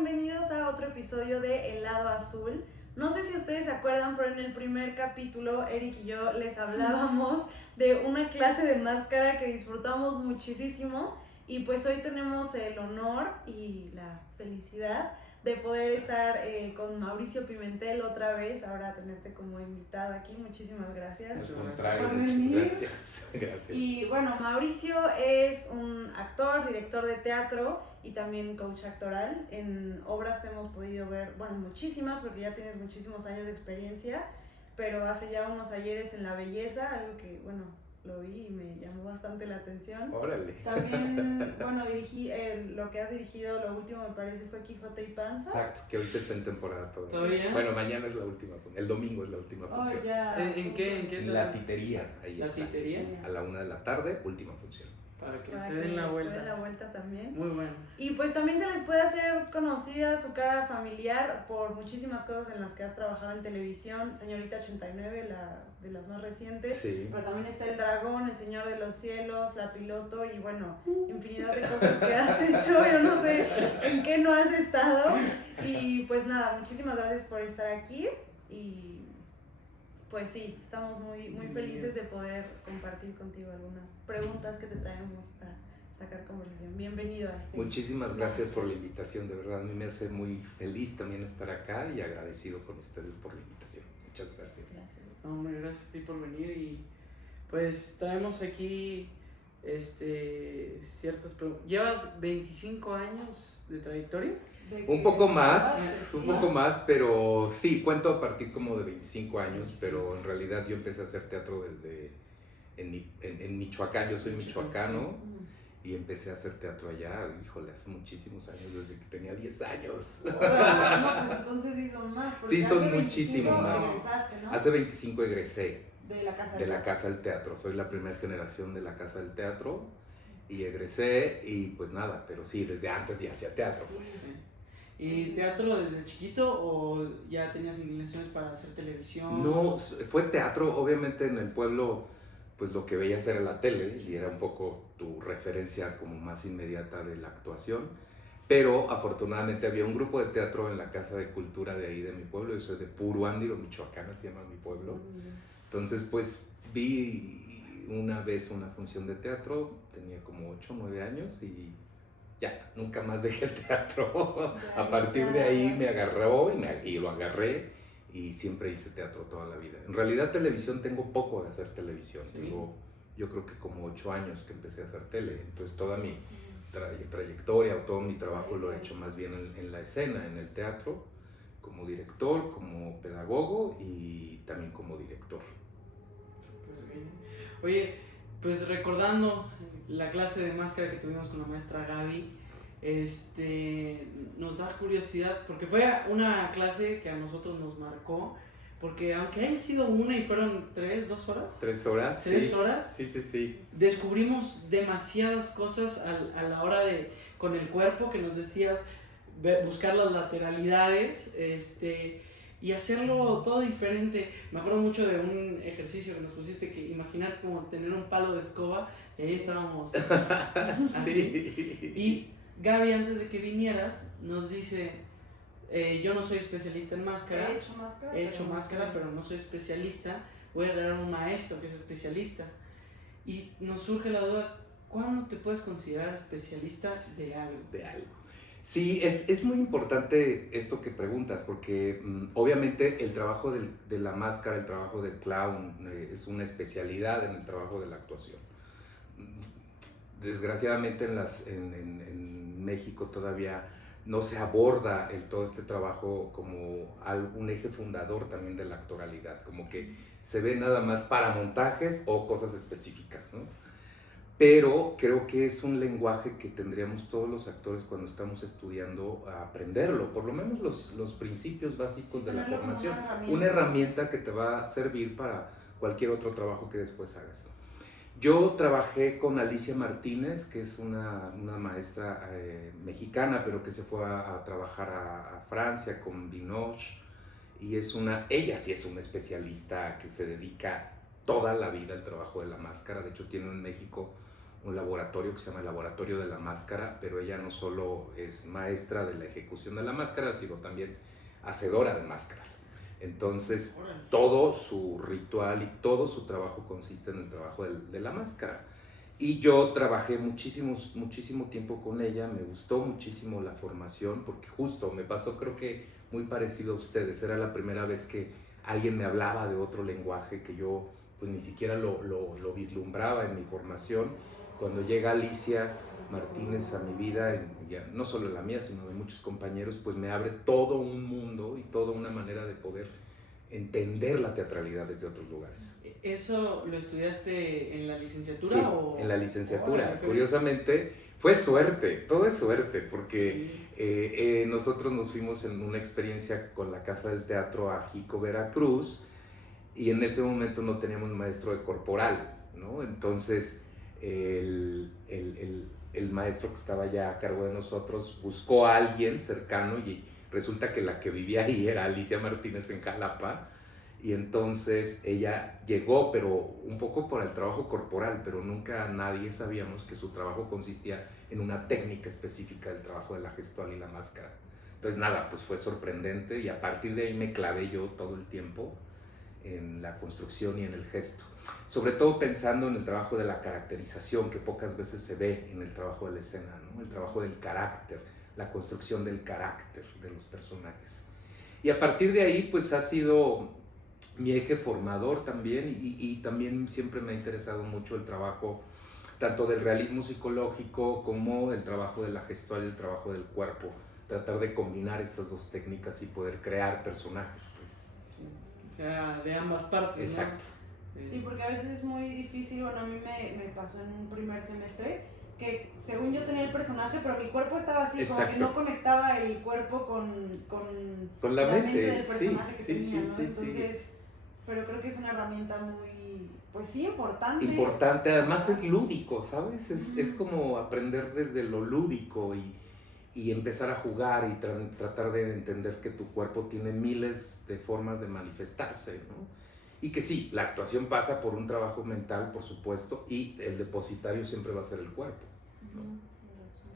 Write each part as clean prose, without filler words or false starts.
bienvenidos a otro episodio de El Lado Azul. No sé si ustedes se acuerdan, pero en el primer capítulo Eric y yo les hablábamos de una clase de máscara que disfrutamos muchísimo y pues hoy tenemos el honor y la felicidad de poder estar con Mauricio Pimentel otra vez, ahora tenerte como invitado aquí. Muchísimas gracias. Al contrario, por muchas venir. gracias. Y bueno, Mauricio es un actor, director de teatro y también coach actoral. En obras te hemos podido ver, bueno, muchísimas, porque ya tienes muchísimos años de experiencia, pero hace ya unos ayeres en La Belleza, algo que, bueno, lo vi y me llamó bastante la atención. Órale. También, bueno, lo que has dirigido, lo último me parece fue Quijote y Panza. Exacto, que ahorita está en temporada todavía. ¿Todavía? Bueno, mañana es la última, el domingo es la última función. Oh, ya. ¿En qué? En la titería, ahí ¿La está. titería? A la 1 de la tarde, última función. Para que Para se den la vuelta. Se den la vuelta también. Muy bueno. Y pues también se les puede hacer conocida su cara familiar por muchísimas cosas en las que has trabajado en televisión. Señorita 89, de las más recientes. Sí. Pero también está El Dragón, El Señor de los Cielos, La Piloto y bueno, infinidad de cosas que has hecho. Yo no sé en qué no has estado. Y pues nada, muchísimas gracias por estar aquí. Y pues sí, estamos muy felices de poder compartir contigo algunas preguntas que te traemos para sacar conversación. Bienvenido a este. Muchísimas gracias por la invitación, de verdad a mí me hace muy feliz también estar acá y agradecido con ustedes por la invitación. Muchas gracias. Gracias. Hombre, gracias a ti por venir y pues traemos aquí ciertas preguntas. ¿Llevas 25 años de trayectoria? Un poco más, pero sí, cuento a partir como de 25 años, pero en realidad yo empecé a hacer teatro desde en Michoacán, yo soy michoacano y empecé a hacer teatro allá, híjole, hace muchísimos años, desde que tenía 10 años. No, pues entonces sí son más. Sí, son muchísimo más. ¿No? Hace 25 egresé de la Casa de la Casa del Teatro, soy la primera generación de la Casa del Teatro y egresé y pues nada, pero sí, desde antes ya hacía teatro. Sí. Pues. Sí. ¿Y teatro desde chiquito o ya tenías inclinaciones para hacer televisión? No, fue teatro, obviamente en el pueblo pues lo que veías era la tele y era un poco tu referencia como más inmediata de la actuación, pero afortunadamente había un grupo de teatro en la Casa de Cultura de ahí de mi pueblo, yo soy de Puruándiro, Michoacán, se llama mi pueblo, entonces pues vi una vez una función de teatro, tenía como 8 o 9 años y ya, nunca más dejé el teatro. A partir de ahí me agarró y lo agarré y siempre hice teatro toda la vida. En realidad televisión tengo poco de hacer televisión, ¿Sí? tengo yo creo que como 8 años que empecé a hacer tele, entonces toda mi trayectoria o todo mi trabajo lo he hecho más bien en la escena, en el teatro, como director, como pedagogo y también como director. Pues bien. Oye, pues recordando la clase de máscara que tuvimos con la maestra Gaby, nos da curiosidad, porque fue una clase que a nosotros nos marcó, porque aunque haya sido una y fueron 2 horas. 3 horas. 3 sí. horas. Sí. Descubrimos demasiadas cosas a la hora de, con el cuerpo, que nos decías, buscar las lateralidades, y hacerlo todo diferente. Me acuerdo mucho de un ejercicio que nos pusiste, que imaginar como tener un palo de escoba, y ahí estábamos. Sí. Y Gaby, antes de que vinieras, nos dice, yo no soy especialista en máscara. He hecho máscara, pero no soy especialista. Voy a agarrar a un maestro que es especialista. Y nos surge la duda, ¿cuándo te puedes considerar especialista de algo? De algo. Sí, es muy importante esto que preguntas, porque obviamente el trabajo de la máscara, el trabajo del clown, es una especialidad en el trabajo de la actuación. Desgraciadamente en México todavía no se aborda todo este trabajo como un eje fundador también de la actoralidad, como que se ve nada más para montajes o cosas específicas, ¿no? Pero creo que es un lenguaje que tendríamos todos los actores cuando estamos estudiando a aprenderlo, por lo menos los principios básicos de la formación. Una herramienta que te va a servir para cualquier otro trabajo que después hagas. Yo trabajé con Alicia Martínez, que es una maestra mexicana, pero que se fue a trabajar a Francia con Binoche, y ella sí es una especialista que se dedica toda la vida al trabajo de la máscara. De hecho tiene en México un laboratorio que se llama el Laboratorio de la Máscara, pero ella no solo es maestra de la ejecución de la máscara, sino también hacedora de máscaras. Entonces, todo su ritual y todo su trabajo consiste en el trabajo de la máscara. Y yo trabajé muchísimo tiempo con ella, me gustó muchísimo la formación, porque justo me pasó, creo que muy parecido a ustedes, era la primera vez que alguien me hablaba de otro lenguaje que yo pues ni siquiera lo vislumbraba en mi formación. Cuando llega Alicia Martínez a mi vida, ya, no solo la mía, sino de muchos compañeros, pues me abre todo un mundo y toda una manera de poder entender la teatralidad desde otros lugares. ¿Eso lo estudiaste en la licenciatura? Sí, o en la licenciatura. Órale, curiosamente, fue suerte, todo es suerte, porque sí. nosotros nos fuimos en una experiencia con la Casa del Teatro a Jico, Veracruz, y en ese momento no teníamos maestro de corporal, ¿no? Entonces, el maestro que estaba ya a cargo de nosotros buscó a alguien cercano y resulta que la que vivía ahí era Alicia Martínez en Jalapa, y entonces ella llegó, pero un poco por el trabajo corporal, pero nunca nadie sabíamos que su trabajo consistía en una técnica específica del trabajo de la gestual y la máscara. Entonces nada, pues fue sorprendente y a partir de ahí me clavé yo todo el tiempo en la construcción y en el gesto. Sobre todo pensando en el trabajo de la caracterización, que pocas veces se ve en el trabajo de la escena, ¿no? El trabajo del carácter, la construcción del carácter de los personajes. Y a partir de ahí, pues ha sido mi eje formador también, y también siempre me ha interesado mucho el trabajo tanto del realismo psicológico como el trabajo de la gestual y el trabajo del cuerpo. Tratar de combinar estas dos técnicas y poder crear personajes, pues. Sí, o sea, de ambas partes. Exacto. ¿No? Sí, porque a veces es muy difícil, bueno, a mí me pasó en un primer semestre que según yo tenía el personaje, pero mi cuerpo estaba así, Exacto. como que no conectaba el cuerpo con la mente del personaje sí, que tenía, ¿no? sí, Entonces, pero creo que es una herramienta muy, pues sí, importante. Importante, además es lúdico, ¿sabes? Es como aprender desde lo lúdico y empezar a jugar y tratar de entender que tu cuerpo tiene miles de formas de manifestarse, ¿no? Y que sí, la actuación pasa por un trabajo mental, por supuesto, y el depositario siempre va a ser el cuerpo, ¿no?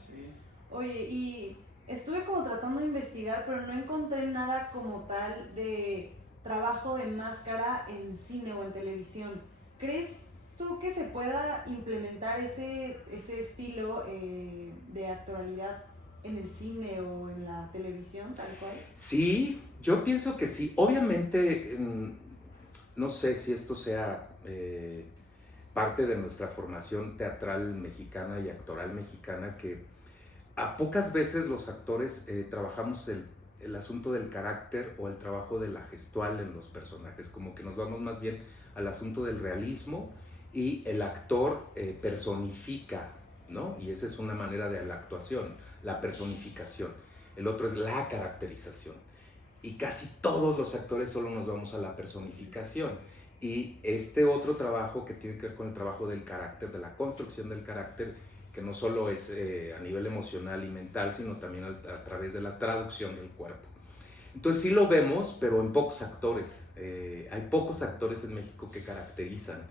Sí. Oye, y estuve como tratando de investigar, pero no encontré nada como tal de trabajo de máscara en cine o en televisión. ¿Crees tú que se pueda implementar ese estilo de actualidad en el cine o en la televisión, tal cual? Sí, yo pienso que sí. Obviamente, no sé si esto sea parte de nuestra formación teatral mexicana y actoral mexicana, que a pocas veces los actores trabajamos el asunto del carácter o el trabajo de la gestual en los personajes, como que nos vamos más bien al asunto del realismo y el actor personifica, ¿no? Y esa es una manera de la actuación, la personificación. El otro es la caracterización. Y casi todos los actores solo nos vamos a la personificación. Y este otro trabajo que tiene que ver con el trabajo del carácter, de la construcción del carácter, que no solo es a nivel emocional y mental, sino también a través de la traducción del cuerpo. Entonces sí lo vemos, pero en pocos actores. Hay pocos actores en México que caracterizan.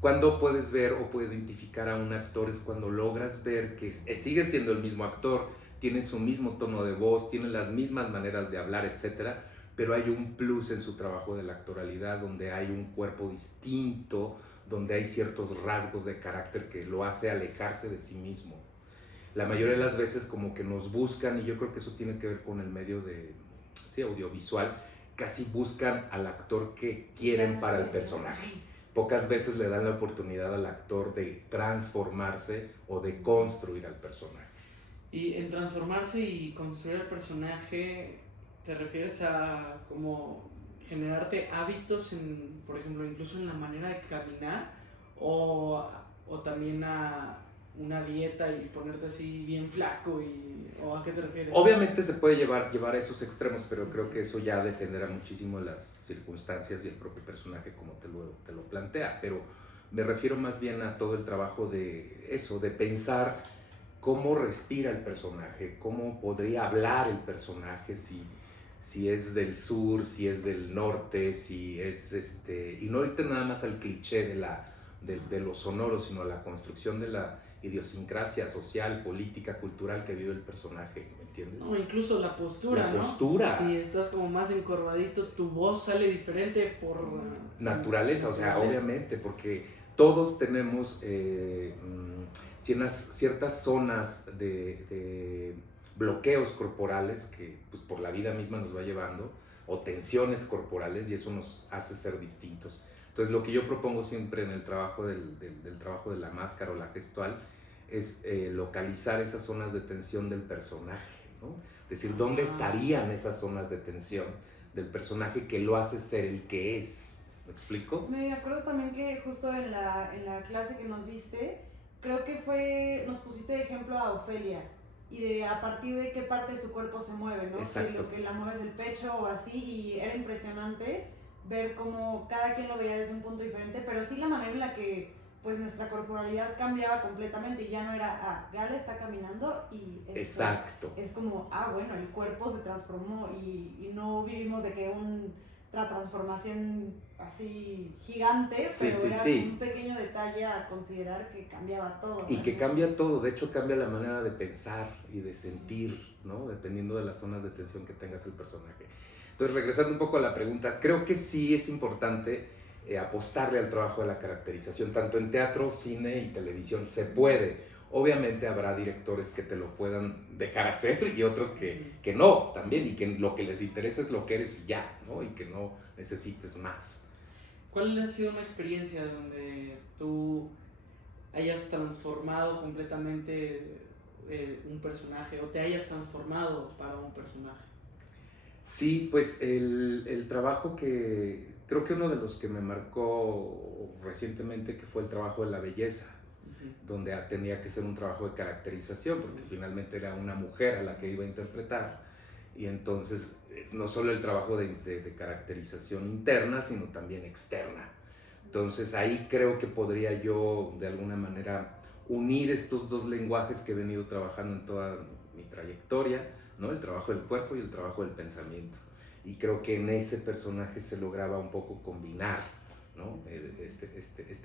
Cuando puedes ver o puedes identificar a un actor es cuando logras ver que sigue siendo el mismo actor, tiene su mismo tono de voz, tiene las mismas maneras de hablar, etc. Pero hay un plus en su trabajo de la actoralidad, donde hay un cuerpo distinto, donde hay ciertos rasgos de carácter que lo hace alejarse de sí mismo. La mayoría de las veces como que nos buscan, y yo creo que eso tiene que ver con el medio de audiovisual, casi buscan al actor que quieren para el personaje. Pocas veces le dan la oportunidad al actor de transformarse o de construir al personaje. Y en transformarse y construir el personaje, ¿te refieres a como generarte hábitos, por ejemplo, incluso en la manera de caminar? ¿O también a una dieta y ponerte así bien flaco? ¿O a qué te refieres? Obviamente se puede llevar a esos extremos, pero creo que eso ya dependerá muchísimo de las circunstancias y el propio personaje como te lo plantea. Pero me refiero más bien a todo el trabajo de eso, de pensar cómo respira el personaje, cómo podría hablar el personaje, si es del sur, si es del norte, si es y no irte nada más al cliché de lo sonoro, sino a la construcción de la idiosincrasia social, política, cultural que vive el personaje, ¿me entiendes? No, incluso la postura, La postura. Si estás como más encorvadito, tu voz sale diferente por... naturaleza, o sea, naturaleza. obviamente, porque todos tenemos ciertas zonas de bloqueos corporales que pues, por la vida misma nos va llevando, o tensiones corporales, y eso nos hace ser distintos. Entonces, lo que yo propongo siempre en el trabajo del trabajo de la máscara o la gestual es localizar esas zonas de tensión del personaje, ¿no? Es decir, ¿dónde estarían esas zonas de tensión del personaje que lo hace ser el que es? ¿Me explico? Me acuerdo también que justo en la clase que nos diste, creo que nos pusiste de ejemplo a Ofelia y de a partir de qué parte de su cuerpo se mueve, ¿no? Exacto. Si lo que la mueve es el pecho o así, y era impresionante ver cómo cada quien lo veía desde un punto diferente, pero sí la manera en la que pues nuestra corporalidad cambiaba completamente y ya no era, Gala está caminando y exacto. Es como, bueno, el cuerpo se transformó y no vivimos de que una transformación así gigante, sí, pero sí, era sí. un pequeño detalle a considerar que cambiaba todo. Y que cambia todo, de hecho cambia la manera de pensar y de sentir, ¿no? Dependiendo de las zonas de tensión que tengas el personaje. Entonces, regresando un poco a la pregunta, creo que sí es importante apostarle al trabajo de la caracterización, tanto en teatro, cine y televisión, se puede. Obviamente habrá directores que te lo puedan dejar hacer y otros que no, también, y que lo que les interesa es lo que eres y ya, ¿no? Y que no necesites más. ¿Cuál ha sido una experiencia donde tú hayas transformado completamente un personaje o te hayas transformado para un personaje? Sí, pues el trabajo que creo que uno de los que me marcó recientemente que fue el trabajo de la belleza, donde tenía que ser un trabajo de caracterización, porque finalmente era una mujer a la que iba a interpretar, y entonces no solo el trabajo de caracterización interna, sino también externa. Entonces ahí creo que podría yo de alguna manera unir estos dos lenguajes que he venido trabajando en toda mi trayectoria, ¿no? El trabajo del cuerpo y el trabajo del pensamiento. Y creo que en ese personaje se lograba un poco combinar, ¿no?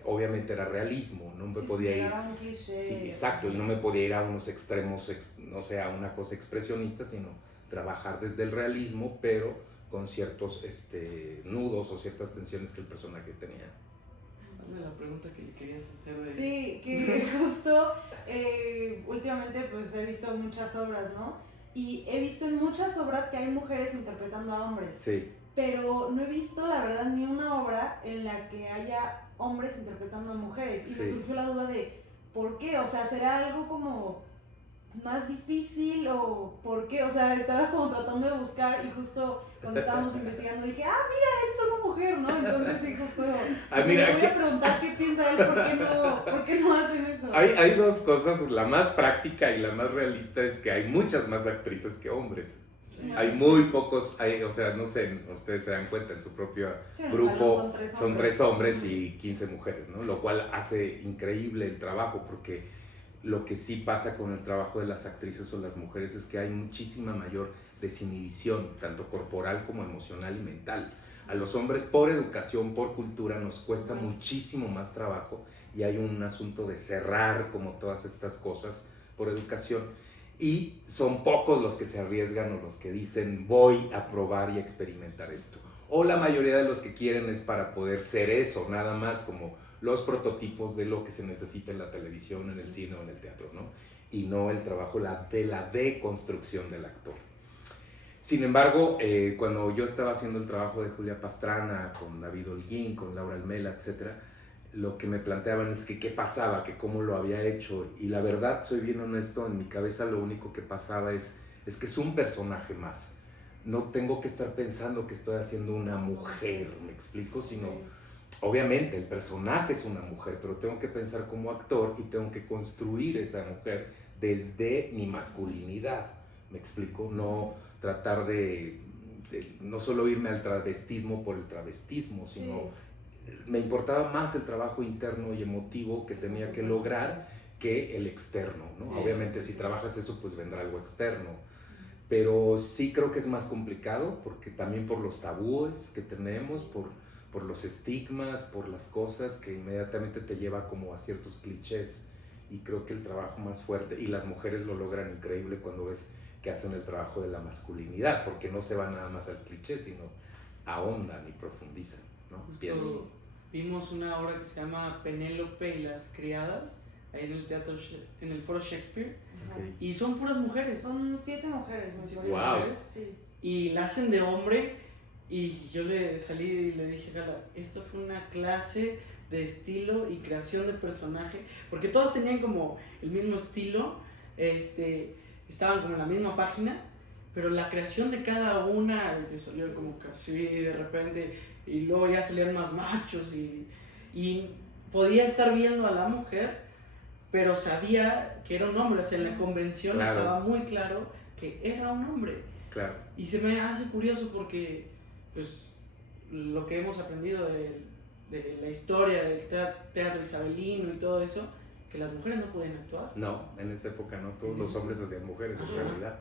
Obviamente era realismo, no me podía ir... Un cliché, sí, exacto, y no me podía ir a unos extremos, no sé, a una cosa expresionista, sino trabajar desde el realismo, pero con ciertos nudos o ciertas tensiones que el personaje tenía. Dame la pregunta que le querías hacer. Sí, que justo últimamente pues he visto muchas obras, ¿no? Y he visto en muchas obras que hay mujeres interpretando a hombres. Sí. Pero no he visto, la verdad, ni una obra en la que haya hombres interpretando a mujeres. Y me surgió la duda de, ¿por qué? O sea, ¿será algo como más difícil o por qué? O sea, estaba como tratando de buscar y justo cuando estábamos investigando dije, mira, él es una mujer, ¿no? Entonces sí, justo mira, me voy a preguntar qué piensa él, ¿por qué no hacen eso? Hay dos cosas, la más práctica y la más realista es que hay muchas más actrices que hombres. Sí. Hay muy pocos, o sea, no sé, ustedes se dan cuenta, en su propio grupo son 3 hombres y 15 mujeres, ¿no? Lo cual hace increíble el trabajo, porque lo que sí pasa con el trabajo de las actrices o las mujeres es que hay muchísima mayor desinhibición, tanto corporal como emocional y mental. A los hombres, por educación, por cultura, nos cuesta muchísimo más trabajo, y hay un asunto de cerrar como todas estas cosas por educación, y son pocos los que se arriesgan o los que dicen voy a probar y a experimentar esto, o la mayoría de los que quieren es para poder ser eso, nada más como los prototipos de lo que se necesita en la televisión, en el cine o en el teatro, ¿no? Y no el trabajo de la deconstrucción del actor. Sin embargo, cuando yo estaba haciendo el trabajo de Julia Pastrana, con David Holguín, con Laura Almela, etc., lo que me planteaban es que qué pasaba, que cómo lo había hecho, y la verdad, soy bien honesto, en mi cabeza lo único que pasaba es que es un personaje más. No tengo que estar pensando que estoy haciendo una mujer, ¿me explico? Sino, obviamente, el personaje es una mujer, pero tengo que pensar como actor y tengo que construir esa mujer desde mi masculinidad, ¿me explico? No tratar de no solo irme al travestismo por el travestismo, sino me importaba más el trabajo interno y emotivo que tenía que lograr que el externo, ¿no? Obviamente si trabajas eso pues vendrá algo externo, pero sí creo que es más complicado porque también por los tabúes que tenemos, por los estigmas, por las cosas que inmediatamente te lleva como a ciertos clichés y creo que el trabajo más fuerte, y las mujeres lo logran increíble cuando ves que hacen el trabajo de la masculinidad, porque no se van nada más al cliché, sino ahondan y profundizan, ¿no? Justo vimos una obra que se llama Penélope y las criadas, ahí en el teatro, en el Foro Shakespeare, Okay. y son puras mujeres. Son 7 mujeres, muy Sí, curiosas. wow. Sí. Y la hacen de hombre, y yo le salí y le dije, Gala, esto fue una clase de estilo y creación de personaje, porque todas tenían como el mismo estilo, estaban como en la misma página, pero la creación de cada una, que salió como que así de repente, y luego ya salían más machos, y podía estar viendo a la mujer, pero sabía que era un hombre, o sea, en la convención Claro. estaba muy claro que era un hombre. Claro. Y se me hace curioso porque, pues, lo que hemos aprendido de la historia del teatro isabelino y todo eso, que las mujeres no podían actuar. No, en esa época no, todos los hombres hacían mujeres en realidad.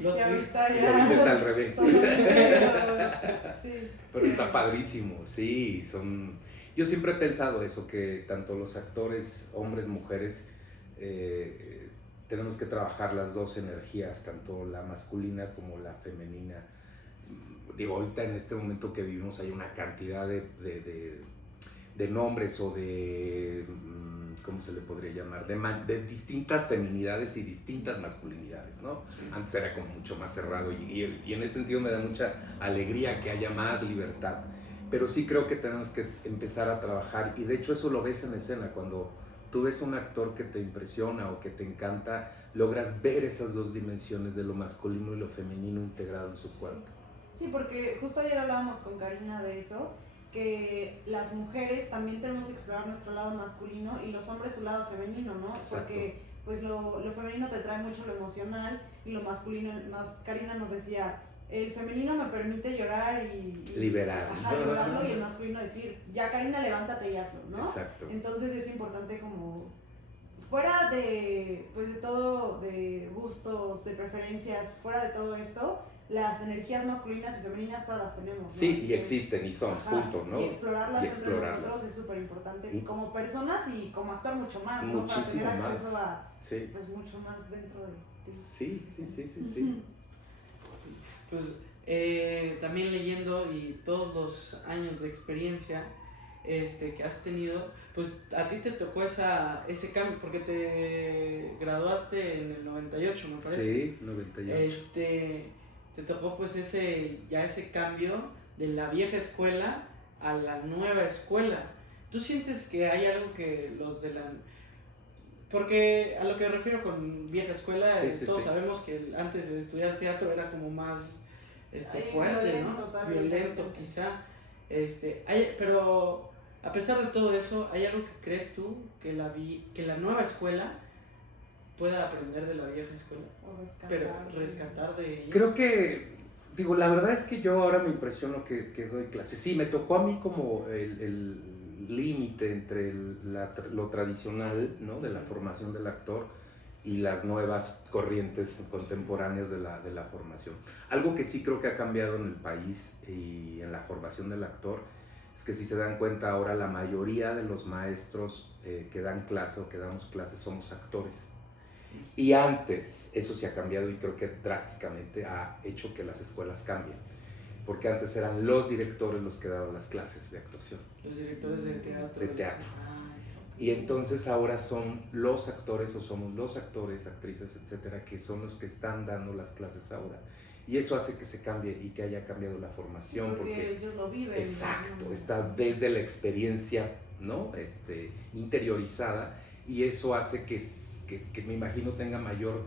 Lo Y triste. ahorita Y ahorita está al revés. Sí. Pero está padrísimo, sí, Yo siempre he pensado eso, que tanto los actores, hombres, mujeres, tenemos que trabajar las dos energías, tanto la masculina como la femenina. Digo, ahorita en este momento que vivimos hay una cantidad de nombres o de, ¿cómo se le podría llamar? De distintas feminidades y distintas masculinidades, ¿no? Antes era como mucho más cerrado y en ese sentido me da mucha alegría que haya más libertad. Pero sí creo que tenemos que empezar a trabajar, y de hecho eso lo ves en escena, cuando tú ves a un actor que te impresiona o que te encanta, logras ver esas dos dimensiones de lo masculino y lo femenino integrado en su cuerpo. Sí, porque justo ayer hablábamos con Karina de eso, que las mujeres también tenemos que explorar nuestro lado masculino y los hombres su lado femenino, ¿no? Exacto. Porque pues lo femenino te trae mucho lo emocional y lo masculino, más Karina nos decía, el femenino me permite llorar y Liberar. Ajá, liberarlo, y el masculino decir, ya Karina, levántate y hazlo, ¿no? Exacto. Entonces es importante como, fuera de, pues de todo, de gustos, de preferencias, fuera de todo esto, las energías masculinas y femeninas todas las tenemos, ¿no? Sí, y existen y son, Ajá, punto, ¿no? Y explorarlas Y entre explorarlas. nosotros es súper importante, Y como personas y como actor mucho más, ¿no? Para muchísimo tener más. acceso a, Sí, pues mucho más dentro de ti. sí. Pues también leyendo y todos los años de experiencia que has tenido, pues a ti te tocó ese cambio, porque te graduaste en el 98, me parece. Sí, 98. Te tocó pues ese cambio de la vieja escuela a la nueva escuela. ¿Tú sientes que hay algo que los de la... Porque a lo que me refiero con vieja escuela, Sí, todos sí. sabemos que antes de estudiar teatro era como más fuerte, violento, ¿no? tal vez, Violento exactamente. quizá. Pero a pesar de todo eso, ¿hay algo que crees tú que la nueva escuela pueda aprender de la vieja escuela? O rescatar. Pero rescatar de ella. Creo que, digo, la verdad es que yo ahora me impresiono que doy clases. Sí, me tocó a mí como el límite entre lo tradicional, ¿no? De la formación del actor y las nuevas corrientes contemporáneas de la formación. Algo que sí creo que ha cambiado en el país y en la formación del actor es que si se dan cuenta ahora la mayoría de los maestros que dan clase o que damos clases somos actores. Y antes eso se ha cambiado y creo que drásticamente ha hecho que las escuelas cambien. Porque antes eran los directores los que daban las clases de actuación. Los directores de teatro. De teatro. Y entonces ahora son los actores o somos los actores, actrices, etcétera, que son los que están dando las clases ahora. Y eso hace que se cambie y que haya cambiado la formación. Porque ellos lo viven. Exacto, ¿no? está desde la experiencia, ¿no? Interiorizada, y eso hace que me imagino tenga mayor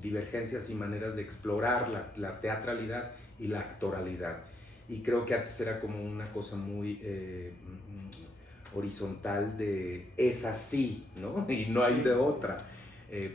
divergencias y maneras de explorar la teatralidad y la actoralidad. Y creo que antes era como una cosa muy horizontal de es así, ¿no? Y no hay de otra,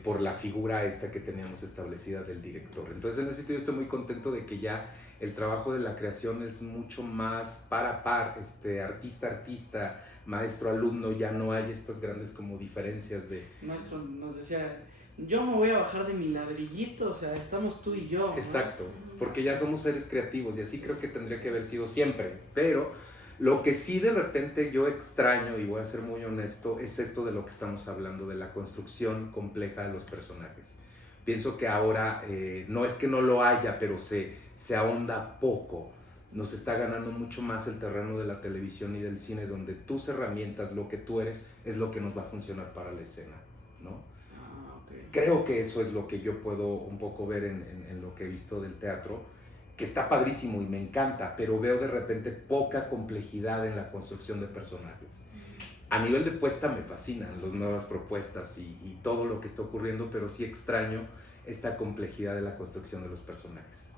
por la figura esta que teníamos establecida del director. Entonces en ese sentido estoy muy contento de que ya el trabajo de la creación es mucho más par a par, artista, maestro-alumno, ya no hay estas grandes como diferencias de... Maestro nos decía, yo me voy a bajar de mi ladrillito, o sea, estamos tú y yo. Exacto, porque ya somos seres creativos y así creo que tendría que haber sido siempre, pero Lo que sí de repente yo extraño, y voy a ser muy honesto, es esto de lo que estamos hablando, de la construcción compleja de los personajes. Pienso que ahora, no es que no lo haya, pero se ahonda poco. Nos está ganando mucho más el terreno de la televisión y del cine, donde tus herramientas, lo que tú eres, es lo que nos va a funcionar para la escena, ¿no? Okay. Creo que eso es lo que yo puedo un poco ver en lo que he visto del teatro, que está padrísimo y me encanta, pero veo de repente poca complejidad en la construcción de personajes. A nivel de puesta me fascinan las nuevas propuestas y todo lo que está ocurriendo, pero sí extraño esta complejidad de la construcción de los personajes.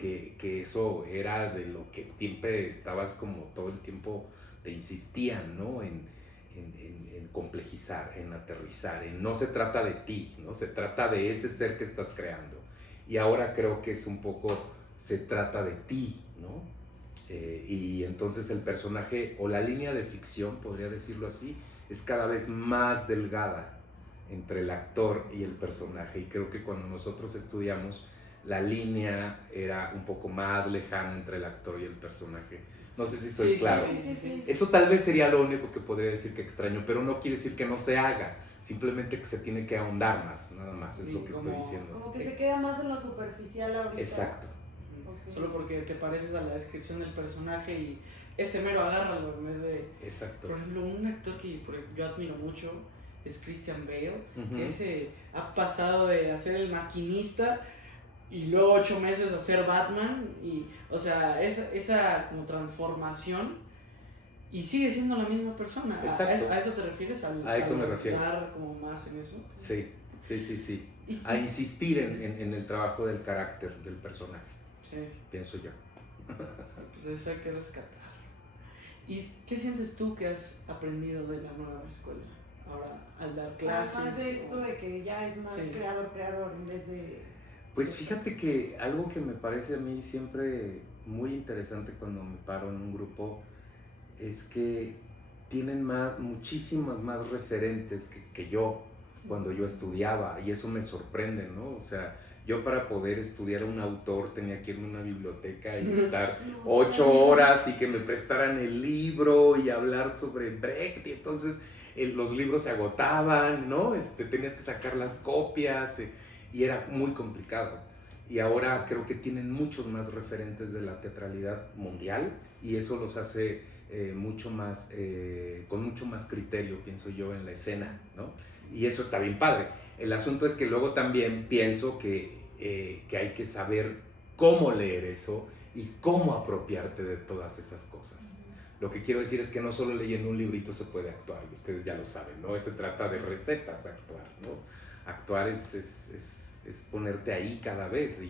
Sí. Que eso era de lo que siempre estabas como todo el tiempo, te insistían, ¿no? En complejizar, en aterrizar, en no se trata de ti, ¿no? Se trata de ese ser que estás creando. Y ahora creo que es un poco, se trata de ti, ¿no? Y entonces el personaje, o la línea de ficción, podría decirlo así, es cada vez más delgada entre el actor y el personaje. Y creo que cuando nosotros estudiamos, la línea era un poco más lejana entre el actor y el personaje. No sé si soy claro. Sí. Eso tal vez sería lo único que podría decir que extraño, pero no quiere decir que no se haga, simplemente que se tiene que ahondar más, nada más, es lo que estoy diciendo. Como que se queda más en lo superficial ahorita. Exacto. Okay. Solo porque te pareces a la descripción del personaje y ese mero agárralo en vez de... Exacto. Por ejemplo, un actor que yo admiro mucho es Christian Bale, que ese ha pasado de hacer el maquinista y luego 8 meses a ser Batman, y o sea, esa como transformación, y sigue siendo la misma persona. ¿A eso te refieres? A eso me refiero. Como más en eso. Sí. A insistir en el trabajo del carácter del personaje. Sí. Pienso yo. Pues eso hay que rescatar. ¿Y qué sientes tú que has aprendido de la nueva escuela? Ahora, al dar clases. Además de esto de que ya es más creador en vez de... Pues fíjate que algo que me parece a mí siempre muy interesante cuando me paro en un grupo es que tienen muchísimas más referentes que yo cuando yo estudiaba, y eso me sorprende, ¿no? O sea, yo para poder estudiar a un autor tenía que irme a una biblioteca y estar 8 horas y que me prestaran el libro y hablar sobre Brecht, y entonces los libros se agotaban, ¿no? Tenías que sacar las copias, y era muy complicado. Y ahora creo que tienen muchos más referentes de la teatralidad mundial, y eso los hace mucho más, con mucho más criterio, pienso yo, en la escena, ¿no? Y eso está bien padre. El asunto es que luego también pienso que hay que saber cómo leer eso y cómo apropiarte de todas esas cosas. Lo que quiero decir es que no solo leyendo un librito se puede actuar, y ustedes ya lo saben, ¿no? Se trata de recetas actuar, ¿no? Actuar es ponerte ahí cada vez,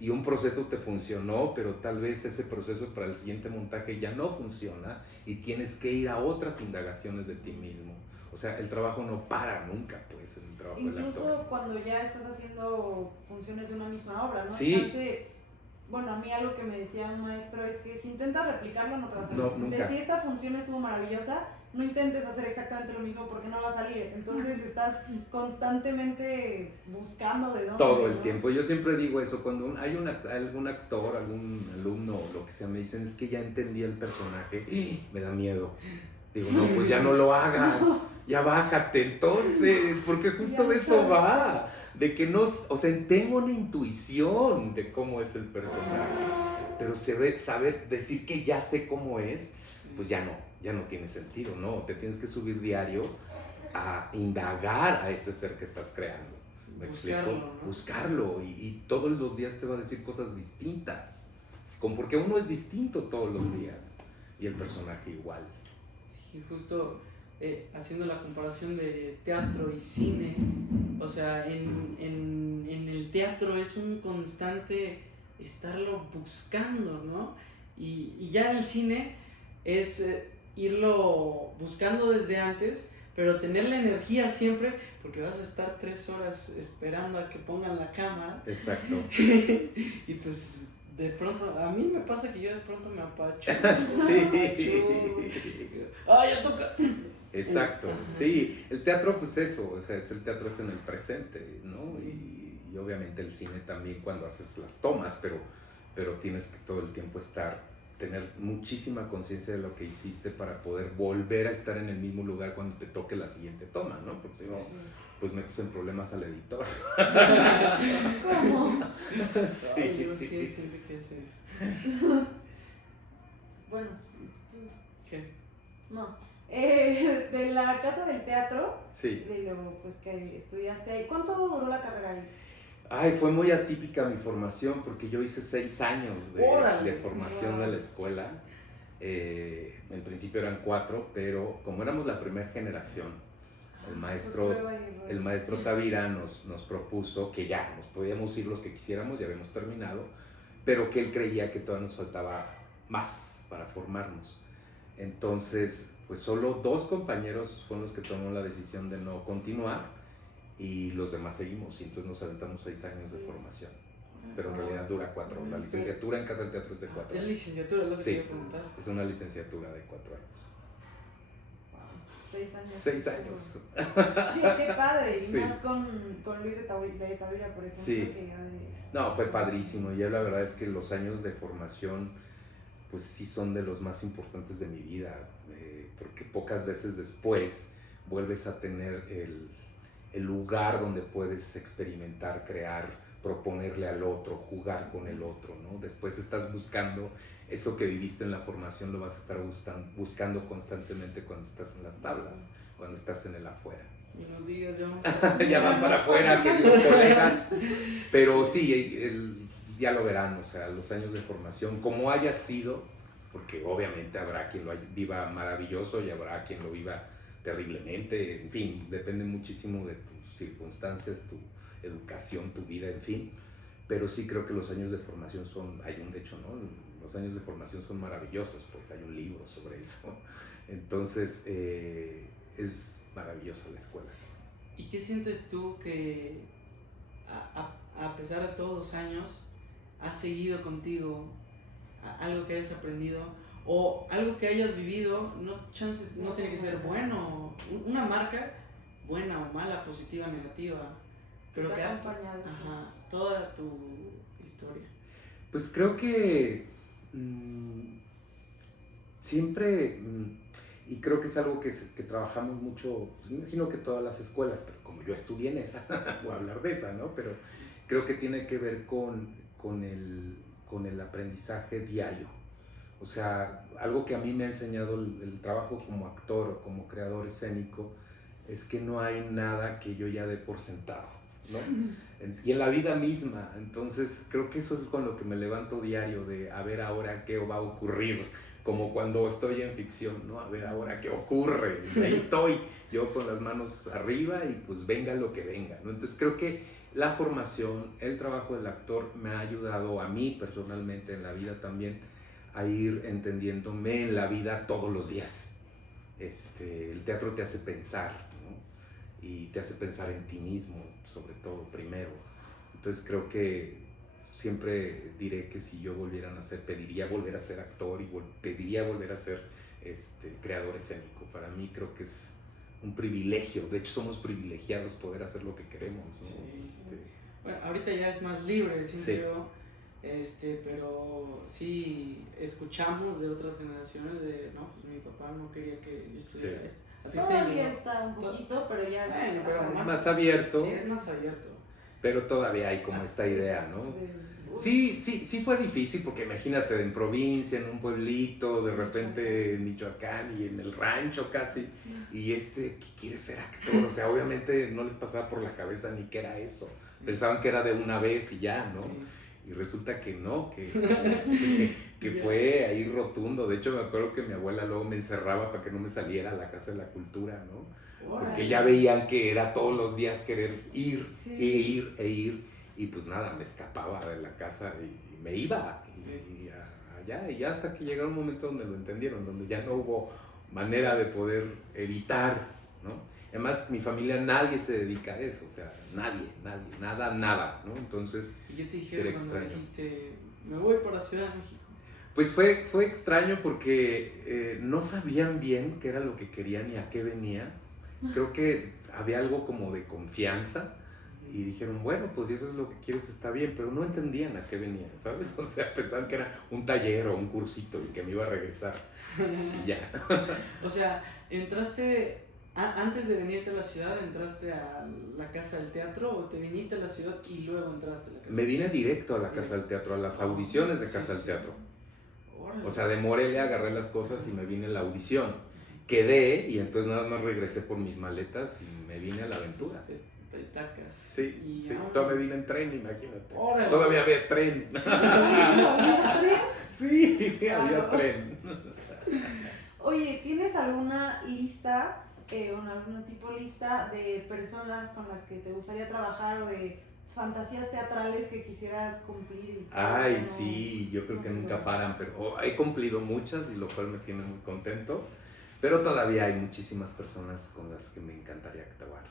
y un proceso te funcionó, pero tal vez ese proceso para el siguiente montaje ya no funciona y tienes que ir a otras indagaciones de ti mismo. O sea, el trabajo no para nunca, pues, el trabajo del actor. Incluso cuando ya estás haciendo funciones de una misma obra, ¿no? Sí. Entonces, bueno, a mí algo que me decía un maestro es que si intentas replicarlo no te va a salir. No, nunca. Entonces, si esta función estuvo maravillosa, no intentes hacer exactamente lo mismo porque no va a salir. Entonces estás constantemente buscando de dónde. Todo el tiempo. Yo siempre digo eso, cuando hay algún actor, algún alumno, lo que sea, me dicen, es que ya entendí el personaje, me da miedo. Digo, no, pues ya no lo hagas, ya bájate entonces, porque justo de eso va, de que no, o sea, tengo una intuición de cómo es el personaje, pero saber decir que ya sé cómo es, pues ya no tiene sentido, ¿no? Te tienes que subir diario a indagar a ese ser que estás creando. ¿Me explico? ¿No? Buscarlo, y todos los días te va a decir cosas distintas, porque uno es distinto todos los días, y el personaje igual. Y justo haciendo la comparación de teatro y cine, o sea, en el teatro es un constante estarlo buscando, ¿no? Y ya en el cine es irlo buscando desde antes, pero tener la energía siempre, porque vas a estar 3 horas esperando a que pongan la cámara. Exacto. Y pues de pronto, a mí me pasa que yo de pronto me apacho. Sí. ¡Ay, ya toca! Exacto, sí. El teatro, pues eso, o sea, el teatro es en el presente, ¿no? Sí. Y obviamente el cine también cuando haces las tomas, pero tienes que todo el tiempo estar tener muchísima conciencia de lo que hiciste para poder volver a estar en el mismo lugar cuando te toque la siguiente toma, ¿no? Porque si no, pues metes en problemas al editor. ¿Cómo? Sí. Ay, yo sí hay gente que hace eso. Bueno, ¿Qué? no. De la Casa del Teatro, Sí. de luego pues que estudiaste ahí, ¿cuánto duró la carrera ahí? Ay, fue muy atípica mi formación porque yo hice 6 años ¡Órale! de formación de la escuela. En principio eran 4, pero como éramos la primera generación, el maestro Tavira nos propuso que ya nos podíamos ir los que quisiéramos, ya habíamos terminado, pero que él creía que todavía nos faltaba más para formarnos. Entonces, pues solo 2 compañeros fueron los que tomaron la decisión de no continuar y los demás seguimos, y entonces nos aventamos 6 años de formación, pero en realidad dura 4. La licenciatura en Casa del Teatro es de 4 Es años. licenciatura, es lo que Sí, te iba a preguntar. es una licenciatura de 4 años. 6 años. 6 años. Digo, qué padre, y Sí. más con Luis de Tavira, por ejemplo. Sí. Que ya No, fue padrísimo. Y la verdad es que los años de formación, pues sí son de los más importantes de mi vida, porque pocas veces después vuelves a tener el lugar donde puedes experimentar, crear, proponerle al otro, jugar con el otro, ¿no? Después estás buscando eso que viviste en la formación, lo vas a estar buscando constantemente cuando estás en las tablas, cuando estás en el afuera. Y nos digas, yo. Ya van para afuera, queridos colegas. Pero sí, ya lo verán, o sea, los años de formación, como haya sido, porque obviamente habrá quien lo viva maravilloso y habrá quien lo viva terriblemente, en fin, depende muchísimo de tus circunstancias, tu educación, tu vida, en fin. Pero sí creo que los años de formación hay un hecho, ¿no? Los años de formación son maravillosos, pues hay un libro sobre eso. Entonces, es maravillosa la escuela. ¿Y qué sientes tú que a pesar de todos los años has seguido contigo algo que hayas aprendido o algo que hayas vivido? No tiene que ser bueno, una marca buena o mala, positiva, negativa, pero te que ha acompañado. toda tu historia. Pues creo que siempre, y creo que es algo que trabajamos mucho, pues me imagino que todas las escuelas, pero como yo estudié en esa, voy a hablar de esa, ¿no? Pero creo que tiene que ver con el aprendizaje diario. O sea, algo que a mí me ha enseñado el trabajo como actor o como creador escénico es que no hay nada que yo ya dé por sentado, ¿no? Y en la vida misma. Entonces creo que eso es con lo que me levanto diario, de a ver ahora qué va a ocurrir, como cuando estoy en ficción, ¿no? A ver ahora qué ocurre, y ahí estoy yo con las manos arriba y pues venga lo que venga, ¿no? Entonces creo que la formación, el trabajo del actor me ha ayudado a mí personalmente en la vida también a ir entendiéndome en la vida todos los días. El teatro te hace pensar, ¿no? Y te hace pensar en ti mismo, sobre todo, primero. Entonces creo que siempre diré que si yo volviera a nacer, pediría volver a ser actor y pediría volver a ser creador escénico. Para mí creo que es un privilegio. De hecho, somos privilegiados poder hacer lo que queremos, ¿no? Sí. Bueno, ahorita ya es más libre, siento Sí. yo. Pero sí escuchamos de otras generaciones de, no, pues mi papá no quería que yo estudiara Sí. esto. Así Todavía está un poquito, pero ya es. Bueno, pero Es más abierto, Sí, es más abierto. pero todavía hay como esta idea, ¿no? Sí fue difícil, porque imagínate, en provincia, en un pueblito, de repente en Michoacán y en el rancho casi, y que quiere ser actor, o sea, obviamente no les pasaba por la cabeza ni qué era eso, pensaban que era de una vez y ya, ¿no? Sí. Y resulta que no, que fue ahí rotundo. De hecho, me acuerdo que mi abuela luego me encerraba para que no me saliera a la Casa de la Cultura, ¿no? Porque ya veían que era todos los días querer ir, e ir, y pues nada, me escapaba de la casa y me iba y allá, y ya hasta que llegó un momento donde lo entendieron, donde ya no hubo manera de poder evitar, ¿no? Además, mi familia, nadie se dedica a eso, o sea, nadie, nada, ¿no? Entonces, ¿Y qué te dijeron era cuando extraño. dijiste, me voy para Ciudad de México? Pues fue extraño porque no sabían bien qué era lo que querían y a qué venía. Creo que había algo como de confianza y dijeron, bueno, pues si eso es lo que quieres está bien, pero no entendían a qué venía, ¿sabes? O sea, pensaban que era un taller o un cursito y que me iba a regresar y ya. O sea, entraste, antes de venirte a la ciudad, ¿entraste a la Casa del Teatro o te viniste a la ciudad y luego entraste a la Casa Me del vine Teatro? directo a la Casa del Teatro, a las audiciones de Sí, Casa del sí. Teatro. Órale. O sea, de Morelia agarré las cosas y me vine a la audición. Quedé y entonces nada más regresé por mis maletas y me vine a la aventura. Petacas. Sí, Y sí. ya, Todavía vine en tren, imagínate. órale. Todavía había tren. Sí, había tren. Oye, ¿tienes alguna lista, algún tipo de lista de personas con las que te gustaría trabajar o de fantasías teatrales que quisieras cumplir? Y Ay, no- sí, yo creo no que se nunca logra? paran, pero he cumplido muchas y lo cual me tiene muy contento. Pero todavía hay muchísimas personas con las que me encantaría actuar.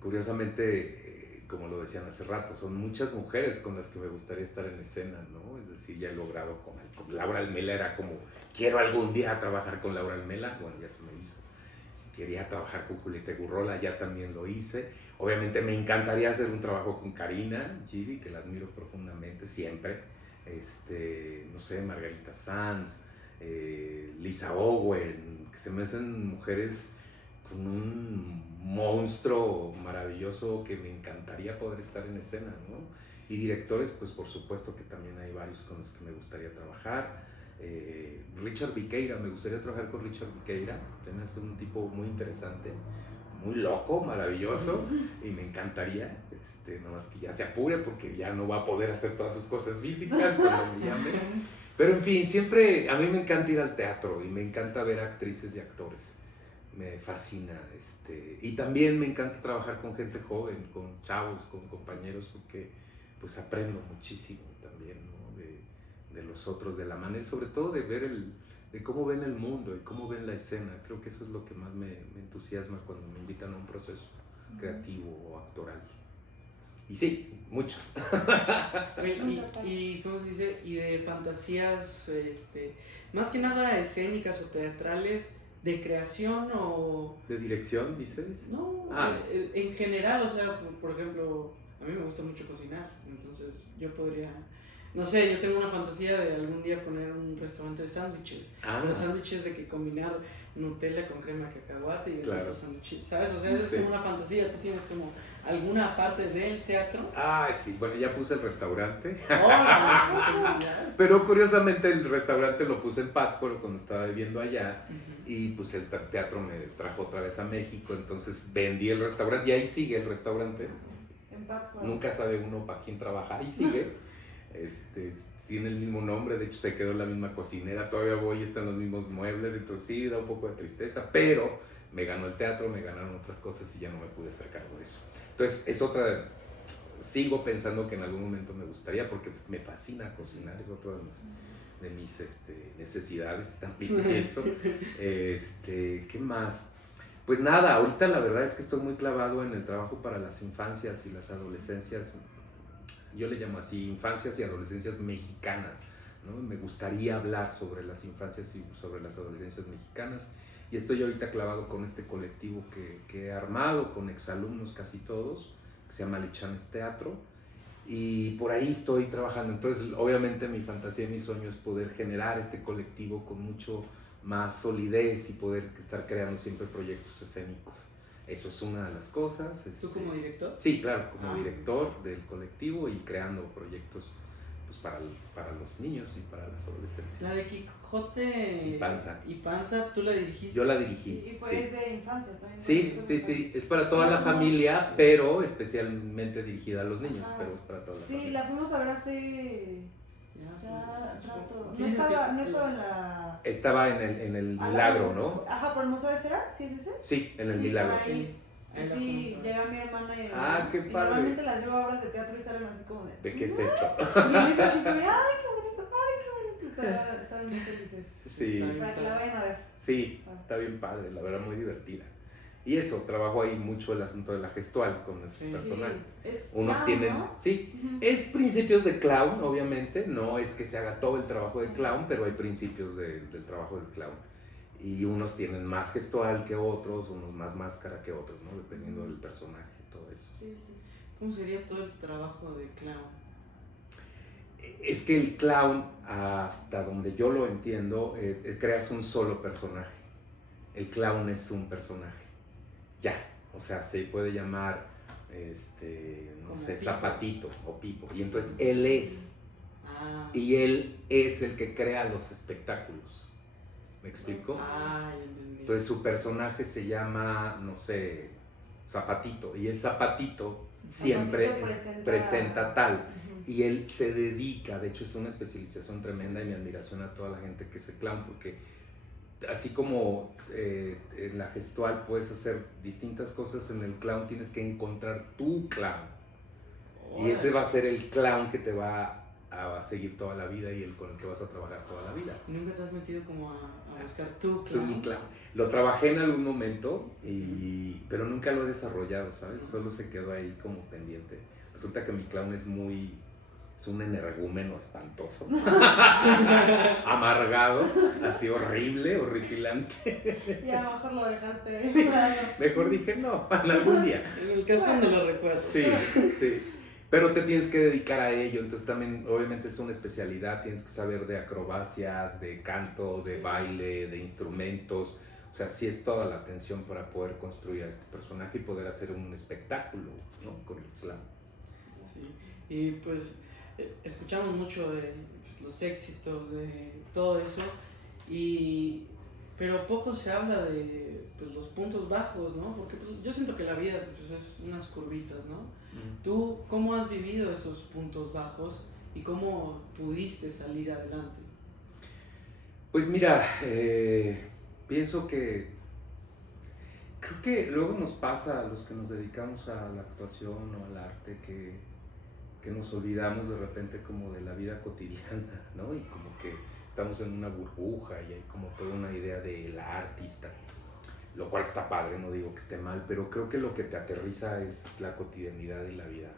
Curiosamente, como lo decían hace rato, son muchas mujeres con las que me gustaría estar en escena, ¿no? Es decir, ya he logrado con Laura Almela, era como, quiero algún día trabajar con Laura Almela, bueno, ya se me hizo. Quería trabajar con Julieta Gurrola, ya también lo hice. Obviamente me encantaría hacer un trabajo con Karina Gidi, que la admiro profundamente siempre. No sé, Margarita Sanz, Lisa Owen, que se me hacen mujeres con un monstruo maravilloso que me encantaría poder estar en escena, ¿no? Y directores, pues por supuesto que también hay varios con los que me gustaría trabajar. Richard Viqueira, me gustaría trabajar con Richard Viqueira, es un tipo muy interesante, muy loco, maravilloso, y me encantaría, nomás que ya se apure porque ya no va a poder hacer todas sus cosas físicas cuando me llame. Pero en fin, siempre a mí me encanta ir al teatro y me encanta ver actrices y actores, me fascina, y también me encanta trabajar con gente joven, con chavos, con compañeros, porque pues aprendo muchísimo también, ¿no? De los otros, de la manera, sobre todo de ver de cómo ven el mundo y cómo ven la escena. Creo que eso es lo que más me entusiasma cuando me invitan a un proceso creativo o actoral. Y sí, muchos. Oye, y ¿cómo se dice? Y de fantasías, más que nada escénicas o teatrales, de creación o... ¿De dirección, dices? No, Ah. en general, o sea, por ejemplo, a mí me gusta mucho cocinar, entonces yo podría, no sé, yo tengo una fantasía de algún día poner un restaurante de sándwiches, Ah. los sándwiches de que combinar Nutella con crema de cacahuate y vender Claro. tus sándwiches, ¿sabes? O sea, eso Sí. es como una fantasía, tú tienes como alguna parte del teatro. Ah, sí, bueno, ya puse el restaurante. ¡Órale! ¡Qué felicidad! Pero curiosamente el restaurante lo puse en Pátzcuaro cuando estaba viviendo allá. Ujú. Y pues el teatro me trajo otra vez a México, entonces vendí el restaurante y ahí sigue el restaurante. En Pátzcuaro. Nunca sabe uno para quién trabaja, ahí sigue. Tiene el mismo nombre, de hecho se quedó la misma cocinera, todavía voy y están los mismos muebles, entonces sí, da un poco de tristeza, pero me ganó el teatro, me ganaron otras cosas y ya no me pude hacer cargo de eso. Entonces es otra, sigo pensando que en algún momento me gustaría, porque me fascina cocinar, es otra de mis necesidades también eso. ¿Qué más? Pues nada, ahorita la verdad es que estoy muy clavado en el trabajo para las infancias y las adolescencias, yo le llamo así, infancias y adolescencias mexicanas, ¿no? Me gustaría hablar sobre las infancias y sobre las adolescencias mexicanas, y estoy ahorita clavado con este colectivo que he armado con exalumnos casi todos, que se llama Lichanes Teatro, y por ahí estoy trabajando. Entonces obviamente mi fantasía y mi sueño es poder generar este colectivo con mucho más solidez y poder estar creando siempre proyectos escénicos. Eso es una de las cosas. ¿Tú como director? Sí, claro, como Ah. director del colectivo y creando proyectos pues, para los niños y para las adolescencias. La de Quijote y Panza, ¿tú la dirigiste? Yo la dirigí. Y fue sí. desde infancia también. Sí, es para Sí, toda la la fuimos- familia, pero especialmente dirigida a los niños, Ajá. pero es para toda la Sí, familia. la fuimos a ver hace ya pues, rato. sí, No sí, estaba que- en la... Estaba en el al Milagro, lado- ¿no? Ajá, por el Museo de Cera, ¿sí es ese? Sí, en el Sí, Milagro. por ahí. Sí, ahí la Sí, fuimos a ver. llega mi hermana y Ah, qué y padre. normalmente las llevo a obras de teatro y salen así como de... ¿De qué es esto? Y en eso así como de, ¡ay, qué bonito! ¡Ay, qué bonito! Están muy felices. Sí, Está bien. Para que la vayan a ver. sí, está bien padre, la verdad muy divertida. Y eso, trabajo ahí mucho el asunto de la gestual con esos Sí. personajes. Sí, es Unos clown, tienen, ¿no? sí, Ujú. es principios de clown, obviamente, no es que se haga todo el trabajo de Sí. clown, pero hay principios del trabajo del clown. Y unos tienen más gestual que otros, unos más máscara que otros, ¿no? Dependiendo del personaje, todo eso. Sí, sí. ¿Cómo sería todo el trabajo de clown? Es que el clown, hasta donde yo lo entiendo, creas un solo personaje. El clown es un personaje. Ya. O sea, se puede llamar, no sé, Pipo. Zapatito o Pipo. Y entonces él es. Ah, Y él es el que crea los espectáculos. ¿Me explico? ah, ya entendí. Entonces su personaje se llama, no sé, Zapatito. Y el Zapatito siempre Zapatito presenta tal. Ujú. Y él se dedica, de hecho es una especialización tremenda, y mi admiración a toda la gente que es clown, porque así como en la gestual puedes hacer distintas cosas, en el clown tienes que encontrar tu clown. Y ese va a ser el clown que te va a seguir toda la vida y el con el que vas a trabajar toda la vida. ¿Y nunca te has metido como a buscar tu Tu clown? clown. Lo trabajé en algún momento, pero nunca lo he desarrollado, ¿sabes? Ujú. Solo se quedó ahí como pendiente. Resulta que mi clown es un energúmeno espantoso, amargado, así horrible, horripilante. Ya, mejor lo dejaste de lado. Mejor dije no, algún día. En el cajón de los recuerdos. Sí, sí. Pero te tienes que dedicar a ello, entonces también obviamente es una especialidad, tienes que saber de acrobacias, de canto, de Sí. baile, de instrumentos. O sea, sí es toda la atención para poder construir a este personaje y poder hacer un espectáculo, ¿no? Con el slam. Sí. Y pues escuchamos mucho de pues, los éxitos, de todo eso, pero poco se habla de pues, los puntos bajos, ¿no? Porque pues, yo siento que la vida pues, es unas curvitas, ¿no? ¿Tú cómo has vivido esos puntos bajos y cómo pudiste salir adelante? Pues mira, pienso que creo que luego nos pasa a los que nos dedicamos a la actuación o al arte que nos olvidamos de repente como de la vida cotidiana, ¿no? Y como que estamos en una burbuja y hay como toda una idea de la artista, lo cual está padre, no digo que esté mal, pero creo que lo que te aterriza es la cotidianidad y la vida.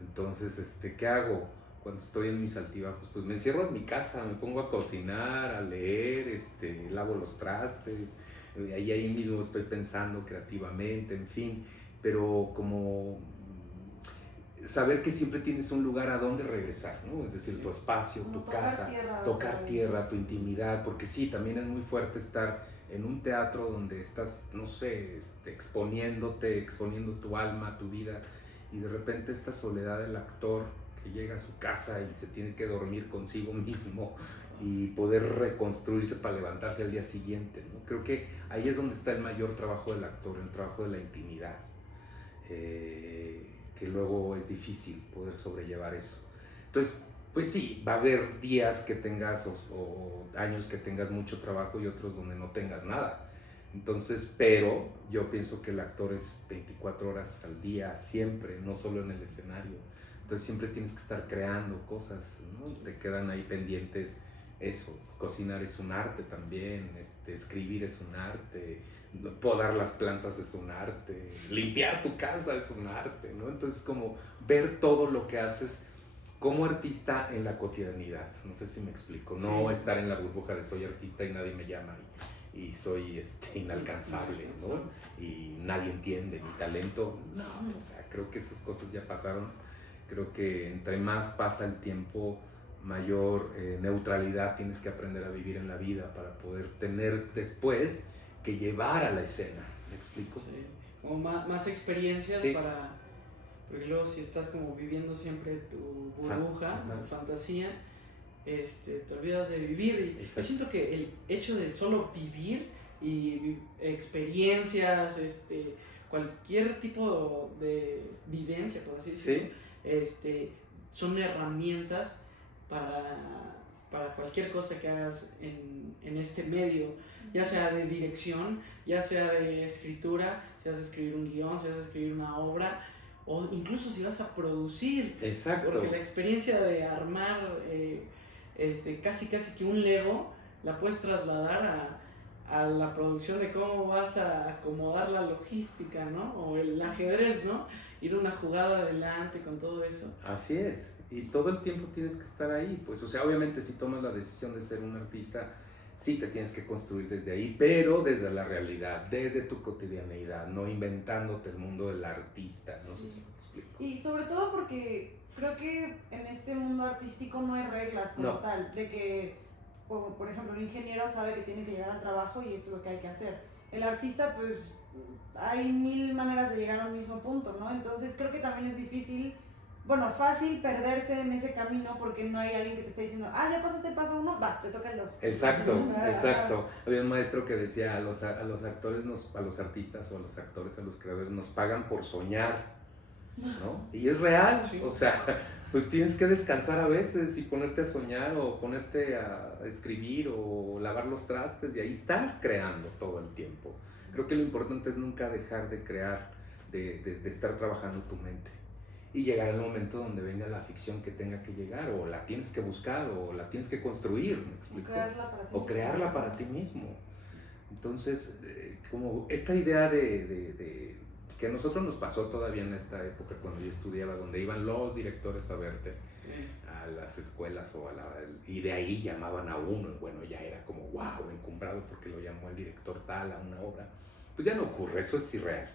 Entonces, ¿qué hago cuando estoy en mis altibajos? Pues me encierro en mi casa, me pongo a cocinar, a leer, lavo los trastes, ahí mismo estoy pensando creativamente, en fin, pero como saber que siempre tienes un lugar a donde regresar, ¿no? Es decir, tu espacio, Como tu casa, tocar tierra, tu intimidad, porque sí, también es muy fuerte estar en un teatro donde estás, no sé, exponiendo tu alma, tu vida, y de repente esta soledad del actor que llega a su casa y se tiene que dormir consigo mismo y poder reconstruirse para levantarse al día siguiente, ¿no? Creo que ahí es donde está el mayor trabajo del actor, el trabajo de la intimidad. Que luego es difícil poder sobrellevar eso. Entonces, pues sí, va a haber días que tengas o años que tengas mucho trabajo y otros donde no tengas nada. Entonces, pero yo pienso que el actor es 24 horas al día, siempre, no solo en el escenario. Entonces siempre tienes que estar creando cosas, ¿no? Te quedan ahí pendientes eso. Cocinar es un arte también, escribir es un arte, podar las plantas es un arte, limpiar tu casa es un arte, ¿no? Entonces como ver todo lo que haces como artista en la cotidianidad, no sé si me explico, no estar en la burbuja de soy artista y nadie me llama y soy inalcanzable, ¿no? Y nadie entiende mi talento, no, o sea, creo que esas cosas ya pasaron, creo que entre más pasa el tiempo, mayor neutralidad tienes que aprender a vivir en la vida para poder tener después que llevar a la escena, ¿me explico? Sí. Como más experiencias Sí. porque luego si estás como viviendo siempre tu burbuja, fantasía, te olvidas de vivir. Y yo siento que el hecho de solo vivir y experiencias, cualquier tipo de vivencia, por así decirlo, son herramientas para cualquier cosa que hagas en este medio, ya sea de dirección, ya sea de escritura, si vas a escribir un guión, si vas a escribir una obra, o incluso si vas a producir. Exacto. Porque la experiencia de armar casi que un Lego la puedes trasladar a la producción de cómo vas a acomodar la logística, ¿no? O el ajedrez, ¿no? Ir una jugada adelante con todo eso. Así es, y todo el tiempo tienes que estar ahí, pues, o sea, obviamente si tomas la decisión de ser un artista, sí te tienes que construir desde ahí, pero desde la realidad, desde tu cotidianeidad, no inventándote el mundo del artista, no sé si me explico. Y sobre todo porque creo que en este mundo artístico no hay reglas como No. tal, de que, como por ejemplo, un ingeniero sabe que tiene que llegar al trabajo y esto es lo que hay que hacer. El artista, pues, hay 1000 maneras de llegar al mismo punto, ¿no? Entonces creo que también es difícil, bueno, fácil perderse en ese camino porque no hay alguien que te esté diciendo, ah, ya pasaste el paso 1, va, te toca el 2. Exacto, exacto. Había un maestro que decía, a los actores, a los artistas o a los actores, a los creadores, nos pagan por soñar, ¿no? Y es real, Sí. o sea, pues tienes que descansar a veces y ponerte a soñar o ponerte a escribir o lavar los trastes y ahí estás creando todo el tiempo. Creo que lo importante es nunca dejar de crear, de estar trabajando tu mente. Y llegar el momento donde venga la ficción que tenga que llegar, o la tienes que buscar, o la tienes que construir, ¿me explico? O crearla para ti mismo. Entonces, como esta idea de que a nosotros nos pasó todavía en esta época cuando yo estudiaba, donde iban los directores a verte a las escuelas y de ahí llamaban a uno, y bueno, ya era como wow, encumbrado porque lo llamó el director tal a una obra. Pues ya no ocurre, eso es irreal.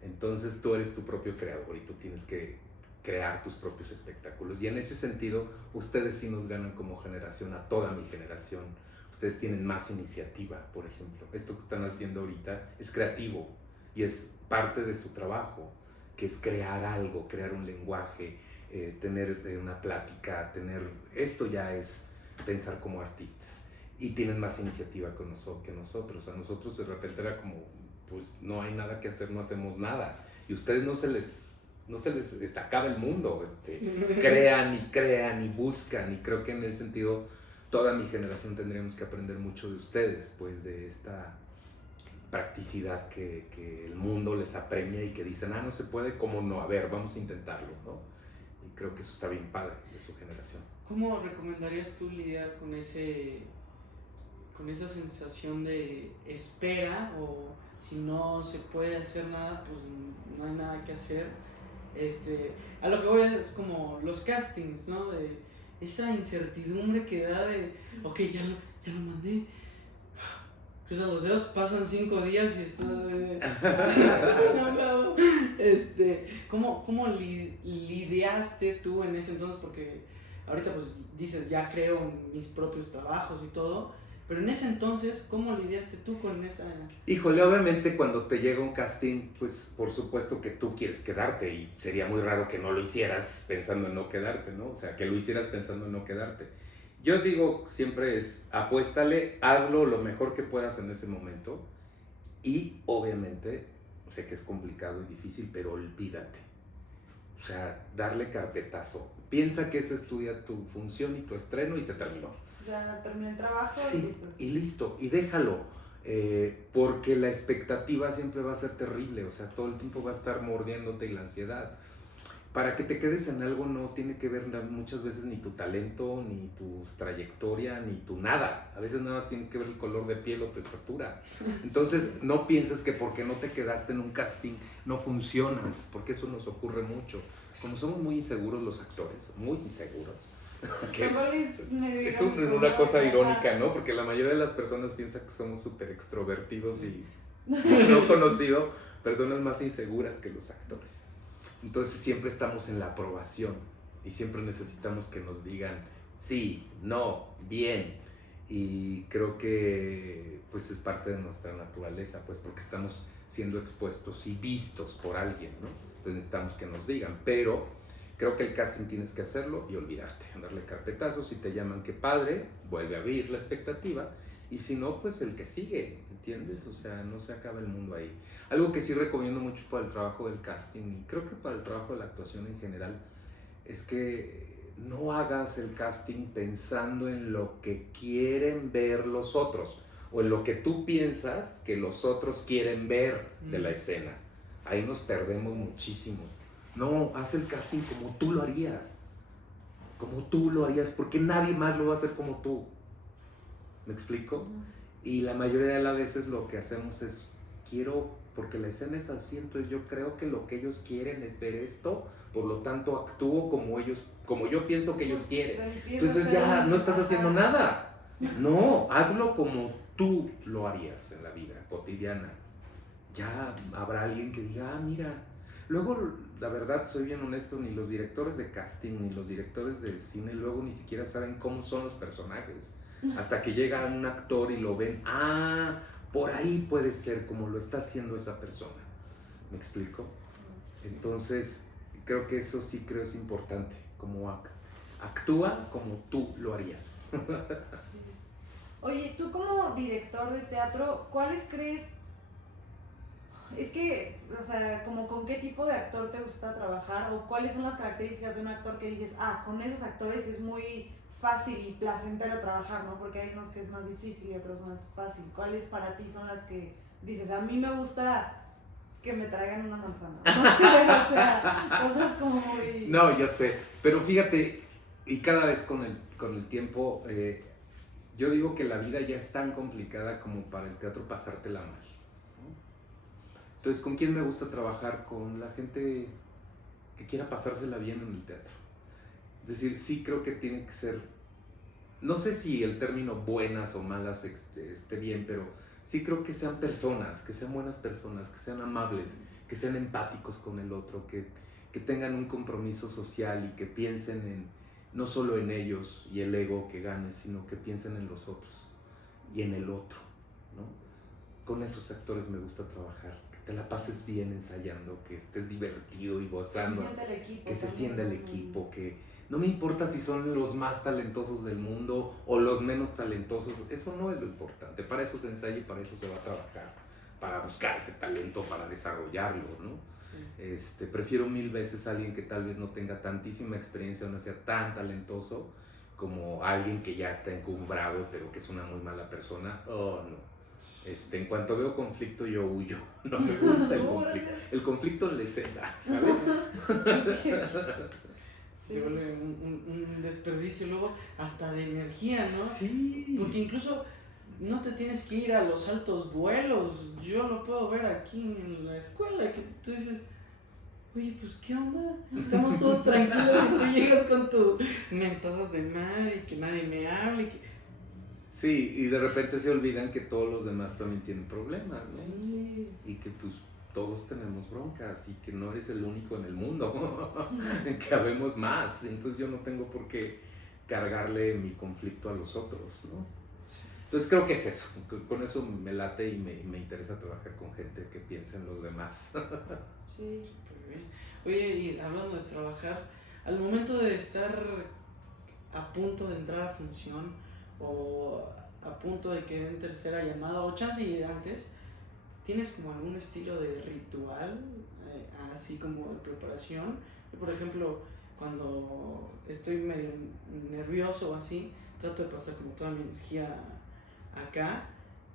Entonces tú eres tu propio creador y tú tienes que crear tus propios espectáculos, y en ese sentido ustedes sí nos ganan como generación, a toda mi generación. Ustedes tienen más iniciativa, por ejemplo. Esto que están haciendo ahorita es creativo y es parte de su trabajo, que es crear algo, crear un lenguaje, tener una plática, esto ya es pensar como artistas, y tienen más iniciativa que nosotros. A nosotros de repente era como, pues no hay nada que hacer, no hacemos nada, y ustedes no se les acaba el mundo, crean y buscan, y creo que en ese sentido toda mi generación tendríamos que aprender mucho de ustedes, pues de esta practicidad que el mundo les apremia y que dicen, no se puede, ¿cómo no? A ver, vamos a intentarlo, ¿no? Y creo que eso está bien padre de su generación. ¿Cómo recomendarías tú lidiar con esa sensación de espera, o si no se puede hacer nada, pues no hay nada que hacer? A lo que voy es como los castings, ¿no? De esa incertidumbre que da de, ok, ya lo mandé. Pues a los dedos pasan 5 días y está no. ¿Cómo lidiaste tú en ese entonces? Porque ahorita pues dices, ya creo mis propios trabajos y todo, pero en ese entonces, ¿cómo lidiaste tú con esa...? Híjole, obviamente cuando te llega un casting, pues por supuesto que tú quieres quedarte, y sería muy raro que no lo hicieras pensando en no quedarte, ¿no? O sea, que lo hicieras pensando en no quedarte. Yo digo siempre apuéstale, hazlo lo mejor que puedas en ese momento, y obviamente, sé que es complicado y difícil, pero olvídate. O sea, darle carpetazo. Piensa que esa es tu función y tu estreno y se terminó. Ya terminé el trabajo y listo. Y déjalo, porque la expectativa siempre va a ser terrible, o sea, todo el tiempo va a estar mordiéndote, y la ansiedad. Para que te quedes en algo no tiene que ver muchas veces ni tu talento, ni tu trayectoria, ni tu nada. A veces nada tiene que ver el color de piel o tu estatura. Entonces no pienses que porque no te quedaste en un casting no funcionas, porque eso nos ocurre mucho. Como somos muy inseguros los actores, muy inseguros. Es una cosa irónica, ¿no? Porque la mayoría de las personas piensan que somos súper extrovertidos y no conocido personas más inseguras que los actores. Entonces siempre estamos en la aprobación y siempre necesitamos que nos digan sí, no, bien, y creo que pues es parte de nuestra naturaleza, pues porque estamos siendo expuestos y vistos por alguien, ¿no? Entonces necesitamos que nos digan, pero creo que el casting tienes que hacerlo y olvidarte, darle carpetazo. Si te llaman, qué padre, vuelve a abrir la expectativa, y si no, pues el que sigue, ¿entiendes? O sea, no se acaba el mundo ahí. Algo que sí recomiendo mucho para el trabajo del casting, y creo que para el trabajo de la actuación en general, es que no hagas el casting pensando en lo que quieren ver los otros, o en lo que tú piensas que los otros quieren ver de la escena. Ahí nos perdemos muchísimo. No, haz el casting como tú lo harías. Como tú lo harías, porque nadie más lo va a hacer como tú. ¿Me explico? Y la mayoría de las veces lo que hacemos es, porque la escena es así, entonces yo creo que lo que ellos quieren es ver esto, por lo tanto actúo como yo pienso que ellos quieren. Entonces ya no estás haciendo nada. No, hazlo como tú lo harías en la vida cotidiana. Ya habrá alguien que diga, ah, mira. Luego, la verdad, soy bien honesto, ni los directores de casting, ni los directores de cine, luego ni siquiera saben cómo son los personajes. Hasta que llega un actor y lo ven, ah, por ahí puede ser como lo está haciendo esa persona. ¿Me explico? Entonces, creo que eso sí creo es importante, como actúa como tú lo harías. Sí. Oye, tú como director de teatro, ¿cuáles crees? Es que, o sea, como con qué tipo de actor te gusta trabajar o cuáles son las características de un actor que dices, ah, con esos actores es muy fácil y placentero trabajar, ¿no? Porque hay unos que es más difícil y otros más fácil. ¿Cuáles para ti son las que dices, a mí me gusta que me traigan una manzana? No sé, o sea, cosas como muy... No, yo sé, pero fíjate, y cada vez con el tiempo, yo digo que la vida ya es tan complicada como para el teatro pasártela mal, ¿no? Entonces, ¿con quién me gusta trabajar? Con la gente que quiera pasársela bien en el teatro. Es decir, sí creo que tiene que ser, no sé si el término buenas o malas esté bien, pero sí creo que sean personas, que sean buenas personas, que sean amables, que sean empáticos con el otro, que tengan un compromiso social y que piensen no solo en ellos y el ego que gane, sino que piensen en los otros y en el otro, ¿no? Con esos actores me gusta trabajar, que te la pases bien ensayando, que estés divertido y gozando, que se sienta el equipo, que no me importa si son los más talentosos del mundo o los menos talentosos, eso no es lo importante, para eso se ensaya y para eso se va a trabajar, para buscar ese talento, para desarrollarlo, ¿no? Sí. Prefiero 1000 veces a alguien que tal vez no tenga tantísima experiencia o no sea tan talentoso como alguien que ya está encumbrado pero que es una muy mala persona. Oh, no. En cuanto veo conflicto yo huyo, no me gusta el conflicto le da, ¿sabes? Se vuelve un desperdicio luego hasta de energía, ¿no? Sí. Porque incluso no te tienes que ir a los altos vuelos. Yo lo puedo ver aquí en la escuela, que tú dices, oye, pues ¿qué onda? Estamos todos tranquilos y tú llegas con tu mentadas de madre y que nadie me hable. Sí, y de repente se olvidan que todos los demás también tienen problemas, ¿no? Sí. Y que pues todos tenemos broncas y que no eres el único en el mundo, que habemos más, entonces yo no tengo por qué cargarle mi conflicto a los otros, ¿no? Entonces creo que es eso, con eso me late y me interesa trabajar con gente que piense en los demás. Sí, súper bien. Oye, y hablando de trabajar, al momento de estar a punto de entrar a función o a punto de que den tercera llamada o chance y antes, ¿tienes como algún estilo de ritual, así como de preparación? Yo, por ejemplo, cuando estoy medio nervioso o así, trato de pasar como toda mi energía acá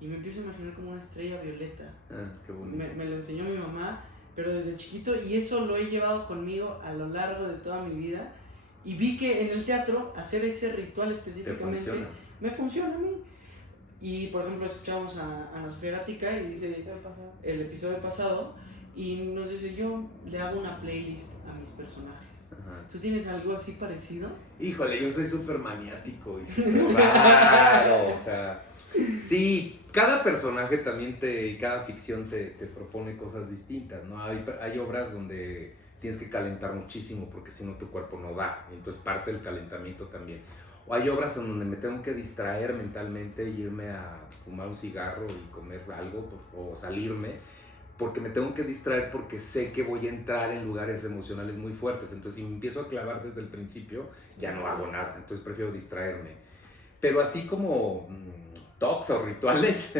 y me empiezo a imaginar como una estrella violeta. Ah, qué bonito. Me lo enseñó mi mamá, pero desde chiquito, y eso lo he llevado conmigo a lo largo de toda mi vida. Y vi que en el teatro hacer ese ritual específicamente me funciona a mí. Y por ejemplo escuchamos a Ana Sofía Gatica y dice el episodio pasado y nos dice, yo le hago una playlist a mis personajes. Ajá. ¿Tú tienes algo así parecido? Híjole, yo soy súper maniático y súper raro, o sea, sí, cada personaje también y cada ficción te propone cosas distintas, ¿no? Hay obras donde tienes que calentar muchísimo porque si no tu cuerpo no da, entonces parte del calentamiento también. O hay obras en donde me tengo que distraer mentalmente y irme a fumar un cigarro y comer algo o salirme porque me tengo que distraer porque sé que voy a entrar en lugares emocionales muy fuertes. Entonces si me empiezo a clavar desde el principio ya no hago nada, entonces prefiero distraerme. Pero así como tocs o rituales,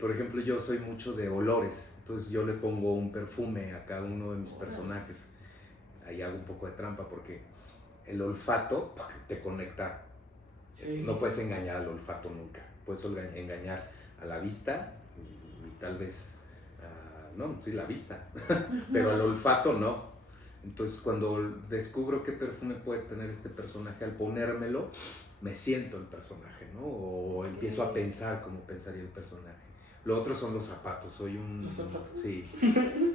por ejemplo yo soy mucho de olores, entonces yo le pongo un perfume a cada uno de mis personajes. Ahí hago un poco de trampa porque el olfato te conecta. Sí. No puedes engañar al olfato nunca. Puedes engañar a la vista y tal vez, no, sí, la vista, pero al olfato no. Entonces cuando descubro qué perfume puede tener este personaje, al ponérmelo, me siento el personaje, ¿no? O empiezo a pensar como pensaría el personaje. Lo otro son los zapatos, ¿Los zapatos? Sí.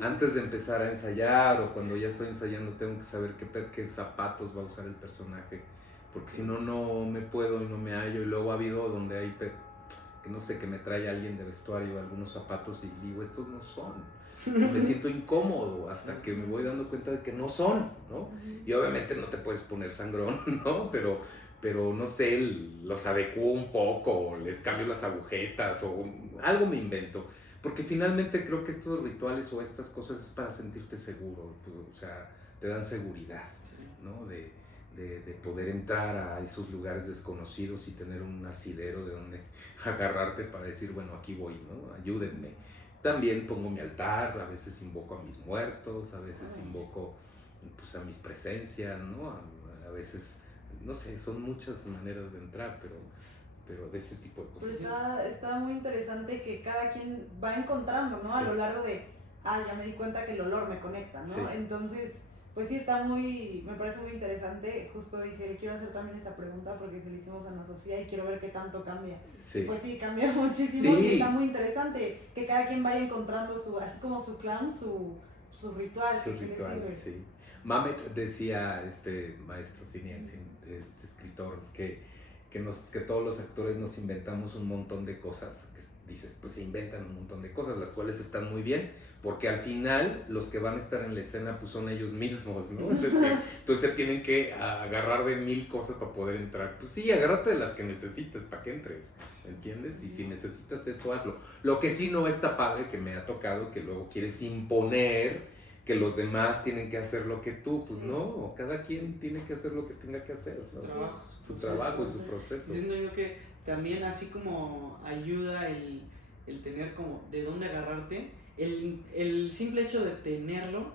Antes de empezar a ensayar o cuando ya estoy ensayando tengo que saber qué zapatos va a usar el personaje porque si no, no me puedo y no me hallo. Y luego ha habido donde hay, que no sé, que me trae alguien de vestuario algunos zapatos y digo, estos no son. Me siento incómodo hasta que me voy dando cuenta de que no son, ¿no? Y obviamente no te puedes poner sangrón, ¿no? Pero no sé, los adecuo un poco, o les cambio las agujetas, o algo me invento. Porque finalmente creo que estos rituales o estas cosas es para sentirte seguro, o sea, te dan seguridad, ¿no? De poder entrar a esos lugares desconocidos y tener un asidero de donde agarrarte para decir, bueno, aquí voy, ¿no? Ayúdenme. También pongo mi altar, a veces invoco a mis muertos, a veces invoco pues, a mis presencias, ¿no? A veces, no sé, son muchas maneras de entrar, pero de ese tipo de cosas. Pues está muy interesante que cada quien va encontrando, ¿no? Sí. A lo largo de, ya me di cuenta que el olor me conecta, ¿no? Sí. Entonces, pues sí me parece muy interesante. Justo dije, le quiero hacer también esta pregunta porque se la hicimos a Ana Sofía y quiero ver qué tanto cambia. Sí. Pues sí, cambia muchísimo, sí. Y está muy interesante que cada quien vaya encontrando así como su clan, su ritual. Su ritual, sí. Mamet decía, maestro, este escritor, que todos los actores nos inventamos un montón de cosas, que dices, pues se inventan un montón de cosas, las cuales están muy bien, porque al final los que van a estar en la escena pues son ellos mismos, ¿no? Entonces se tienen que agarrar de 1000 cosas para poder entrar. Pues sí, agárrate de las que necesites para que entres, ¿entiendes? Y si necesitas eso, hazlo. Lo que sí no está padre, que me ha tocado, que luego quieres imponer que los demás tienen que hacer lo que tú, pues no, cada quien tiene que hacer lo que tenga que hacer, o sea, su trabajo y su proceso. Siento yo que también así como ayuda el tener como de dónde agarrarte, el simple hecho de tenerlo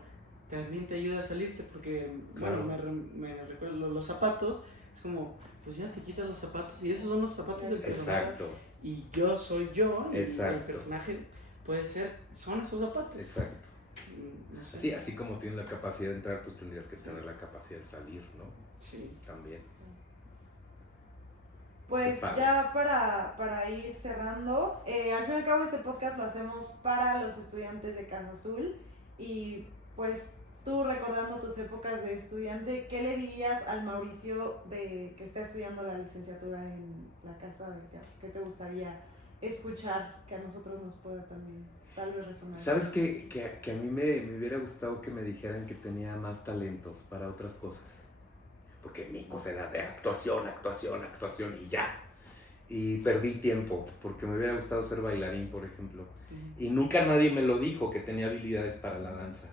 también te ayuda a salirte, porque claro, me recuerdo los zapatos, es como, pues ya te quitas los zapatos y esos son los zapatos del personaje. Exacto. Y yo soy yo, y exacto. El personaje son esos zapatos. Exacto. No sé. Sí, así como tienes la capacidad de entrar, pues tendrías que tener la capacidad de salir, ¿no? Sí. También. Pues ya para ir cerrando, al fin y al cabo este podcast lo hacemos para los estudiantes de Casa Azul y pues tú recordando tus épocas de estudiante, ¿qué le dirías al Mauricio que está estudiando la licenciatura en la Casa de Teatro? ¿Qué te gustaría escuchar que a nosotros nos pueda también tal vez resonar? ¿Sabes que a mí me hubiera gustado que me dijeran que tenía más talentos para otras cosas? Porque mi cosa era de actuación y ya. Y perdí tiempo, porque me hubiera gustado ser bailarín, por ejemplo. Y nunca nadie me lo dijo, que tenía habilidades para la danza.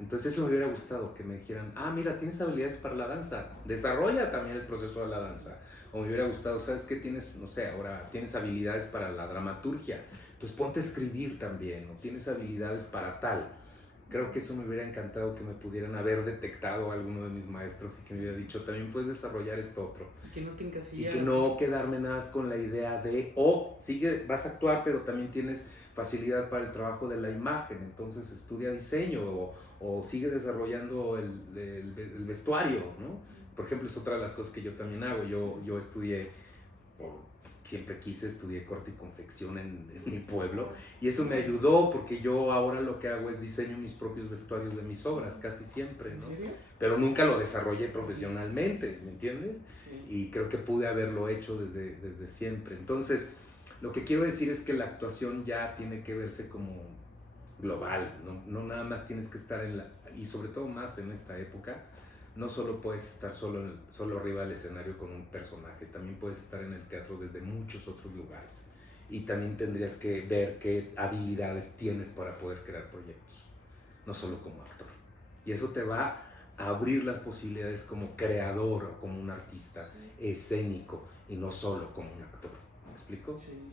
Entonces eso me hubiera gustado, que me dijeran, mira, tienes habilidades para la danza, desarrolla también el proceso de la danza. O me hubiera gustado, ¿sabes qué? Tienes, no sé, ahora tienes habilidades para la dramaturgia, pues ponte a escribir también, o tienes habilidades para tal. Creo que eso me hubiera encantado, que me pudieran haber detectado alguno de mis maestros y que me hubiera dicho, también puedes desarrollar esto otro. Que no te encasillas. Y que no quedarme nada más con la idea de, vas a actuar, pero también tienes facilidad para el trabajo de la imagen, entonces estudia diseño o sigue desarrollando el vestuario, ¿no? Por ejemplo, es otra de las cosas que yo también hago. Yo estudié, siempre estudié corte y confección en mi pueblo, y eso me ayudó porque yo ahora lo que hago es diseño mis propios vestuarios de mis obras, casi siempre, ¿no? ¿En serio? Pero nunca lo desarrollé profesionalmente, ¿me entiendes? Sí. Y creo que pude haberlo hecho desde siempre. Entonces, lo que quiero decir es que la actuación ya tiene que verse como global, no nada más tienes que estar y sobre todo más en esta época, no solo puedes estar solo arriba del escenario con un personaje, también puedes estar en el teatro desde muchos otros lugares, y también tendrías que ver qué habilidades tienes para poder crear proyectos, no solo como actor, y eso te va a abrir las posibilidades como creador o como un artista escénico y no solo como un actor. ¿Me explico? Sí.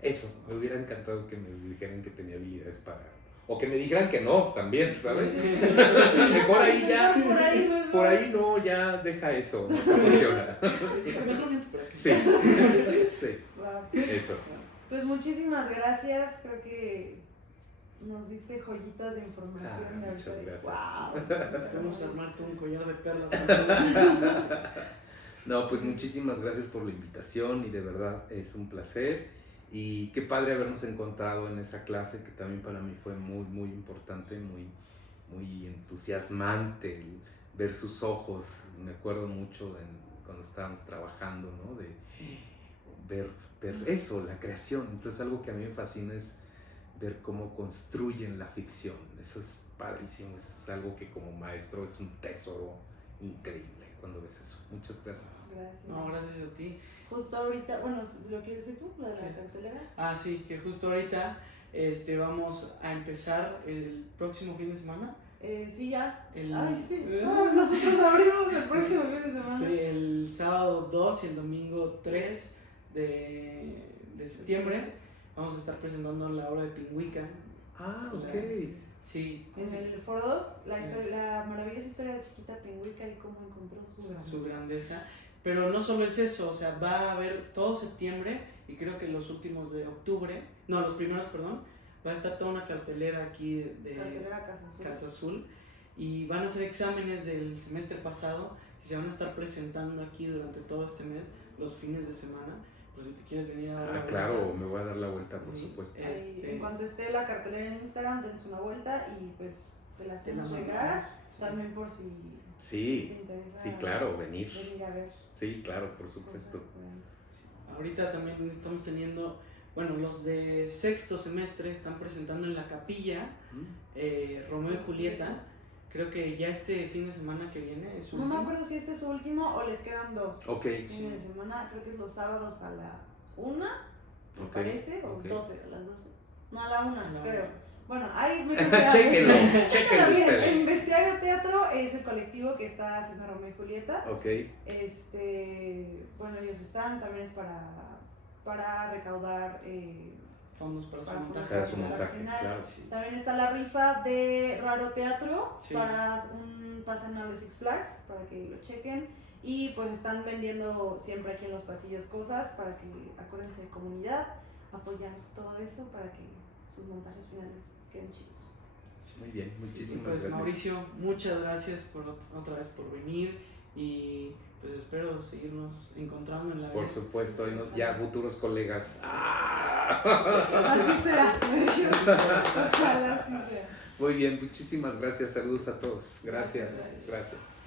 Eso, me hubiera encantado que me dijeran que tenía habilidades para... O que me dijeran que no, también, ¿sabes? Que por ahí no, ya deja eso, no funciona. Sí, Wow. Eso. Pues muchísimas gracias, creo que nos diste joyitas de información. Muchas gracias. Wow. Vamos a armarte un collar de perlas. No, pues muchísimas gracias por la invitación y de verdad es un placer. Y qué padre habernos encontrado en esa clase, que también para mí fue muy, muy importante, muy entusiasmante ver sus ojos. Me acuerdo mucho cuando estábamos trabajando, ¿no? De ver eso, la creación. Entonces algo que a mí me fascina es ver cómo construyen la ficción. Eso es padrísimo, eso es algo que como maestro es un tesoro increíble cuando ves eso. Muchas gracias. Gracias. No, gracias a ti. Justo ahorita, bueno, ¿lo quieres decir tú? ¿La de la Sí. cartelera? Ah, sí, que justo ahorita vamos a empezar el próximo fin de semana. Sí, ya. El- Ay, sí. Nosotros abrimos el próximo fin de semana. Sí, el sábado 2 y el domingo 3 de septiembre vamos a estar presentando la obra de Pingüica. Ah, ok. Sí, En el Foro 2, la maravillosa historia de Chiquita Pingüica y cómo encontró su grandeza. Pero no solo es eso, o sea, va a haber todo septiembre y creo que los últimos de octubre, no, los primeros, perdón, va a estar toda una cartelera aquí de Cartelera Casa Azul. Casa Azul y van a ser exámenes del semestre pasado que se van a estar presentando aquí durante todo este mes, los fines de semana. Por si te quieres venir a dar la Claro, vuelta. me voy a dar la vuelta, por Sí. supuesto. Ahí, en cuanto esté la cartelera en Instagram, denos una vuelta y pues te la Te la hacemos llegar. mandamos, sí. También por si Sí, te interesa sí, claro, venir. venir a ver. Sí, claro, por supuesto. cosas por ahí. Ahorita también estamos teniendo, bueno, los de sexto semestre están presentando en la capilla Romeo y Julieta. Creo que ya este fin de semana que viene es su No me último. acuerdo si este es su último o les quedan dos. Ok, Fines de semana, creo que es los sábados a la 1, me Ok, parece, o ok. 12, a las 12. No, a la 1, A la creo. una. Bueno, ahí me Chéquenlo, Chéquenlo chéquenlo bien. ustedes. En Bestiario Teatro es el colectivo que está haciendo Romeo y Julieta. Ok, Bueno, ellos están, también es para recaudar Fondos para su Para montaje. para su montaje, final. claro. Sí. También está la rifa de Raro Teatro Sí. para un pase anual de Six Flags, para que lo chequen. Y pues están vendiendo siempre aquí en los pasillos cosas para que acuérdense de comunidad, apoyar todo eso para que sus montajes finales queden chicos. Muy bien, muchísimas Pues gracias. Mauricio, muchas gracias otra vez por venir y pues espero seguirnos encontrando en la Por vida. supuesto, y ya futuros colegas. Así será. Ojalá así sea. Muy bien, muchísimas gracias. Saludos a todos. Gracias, Gracias. gracias.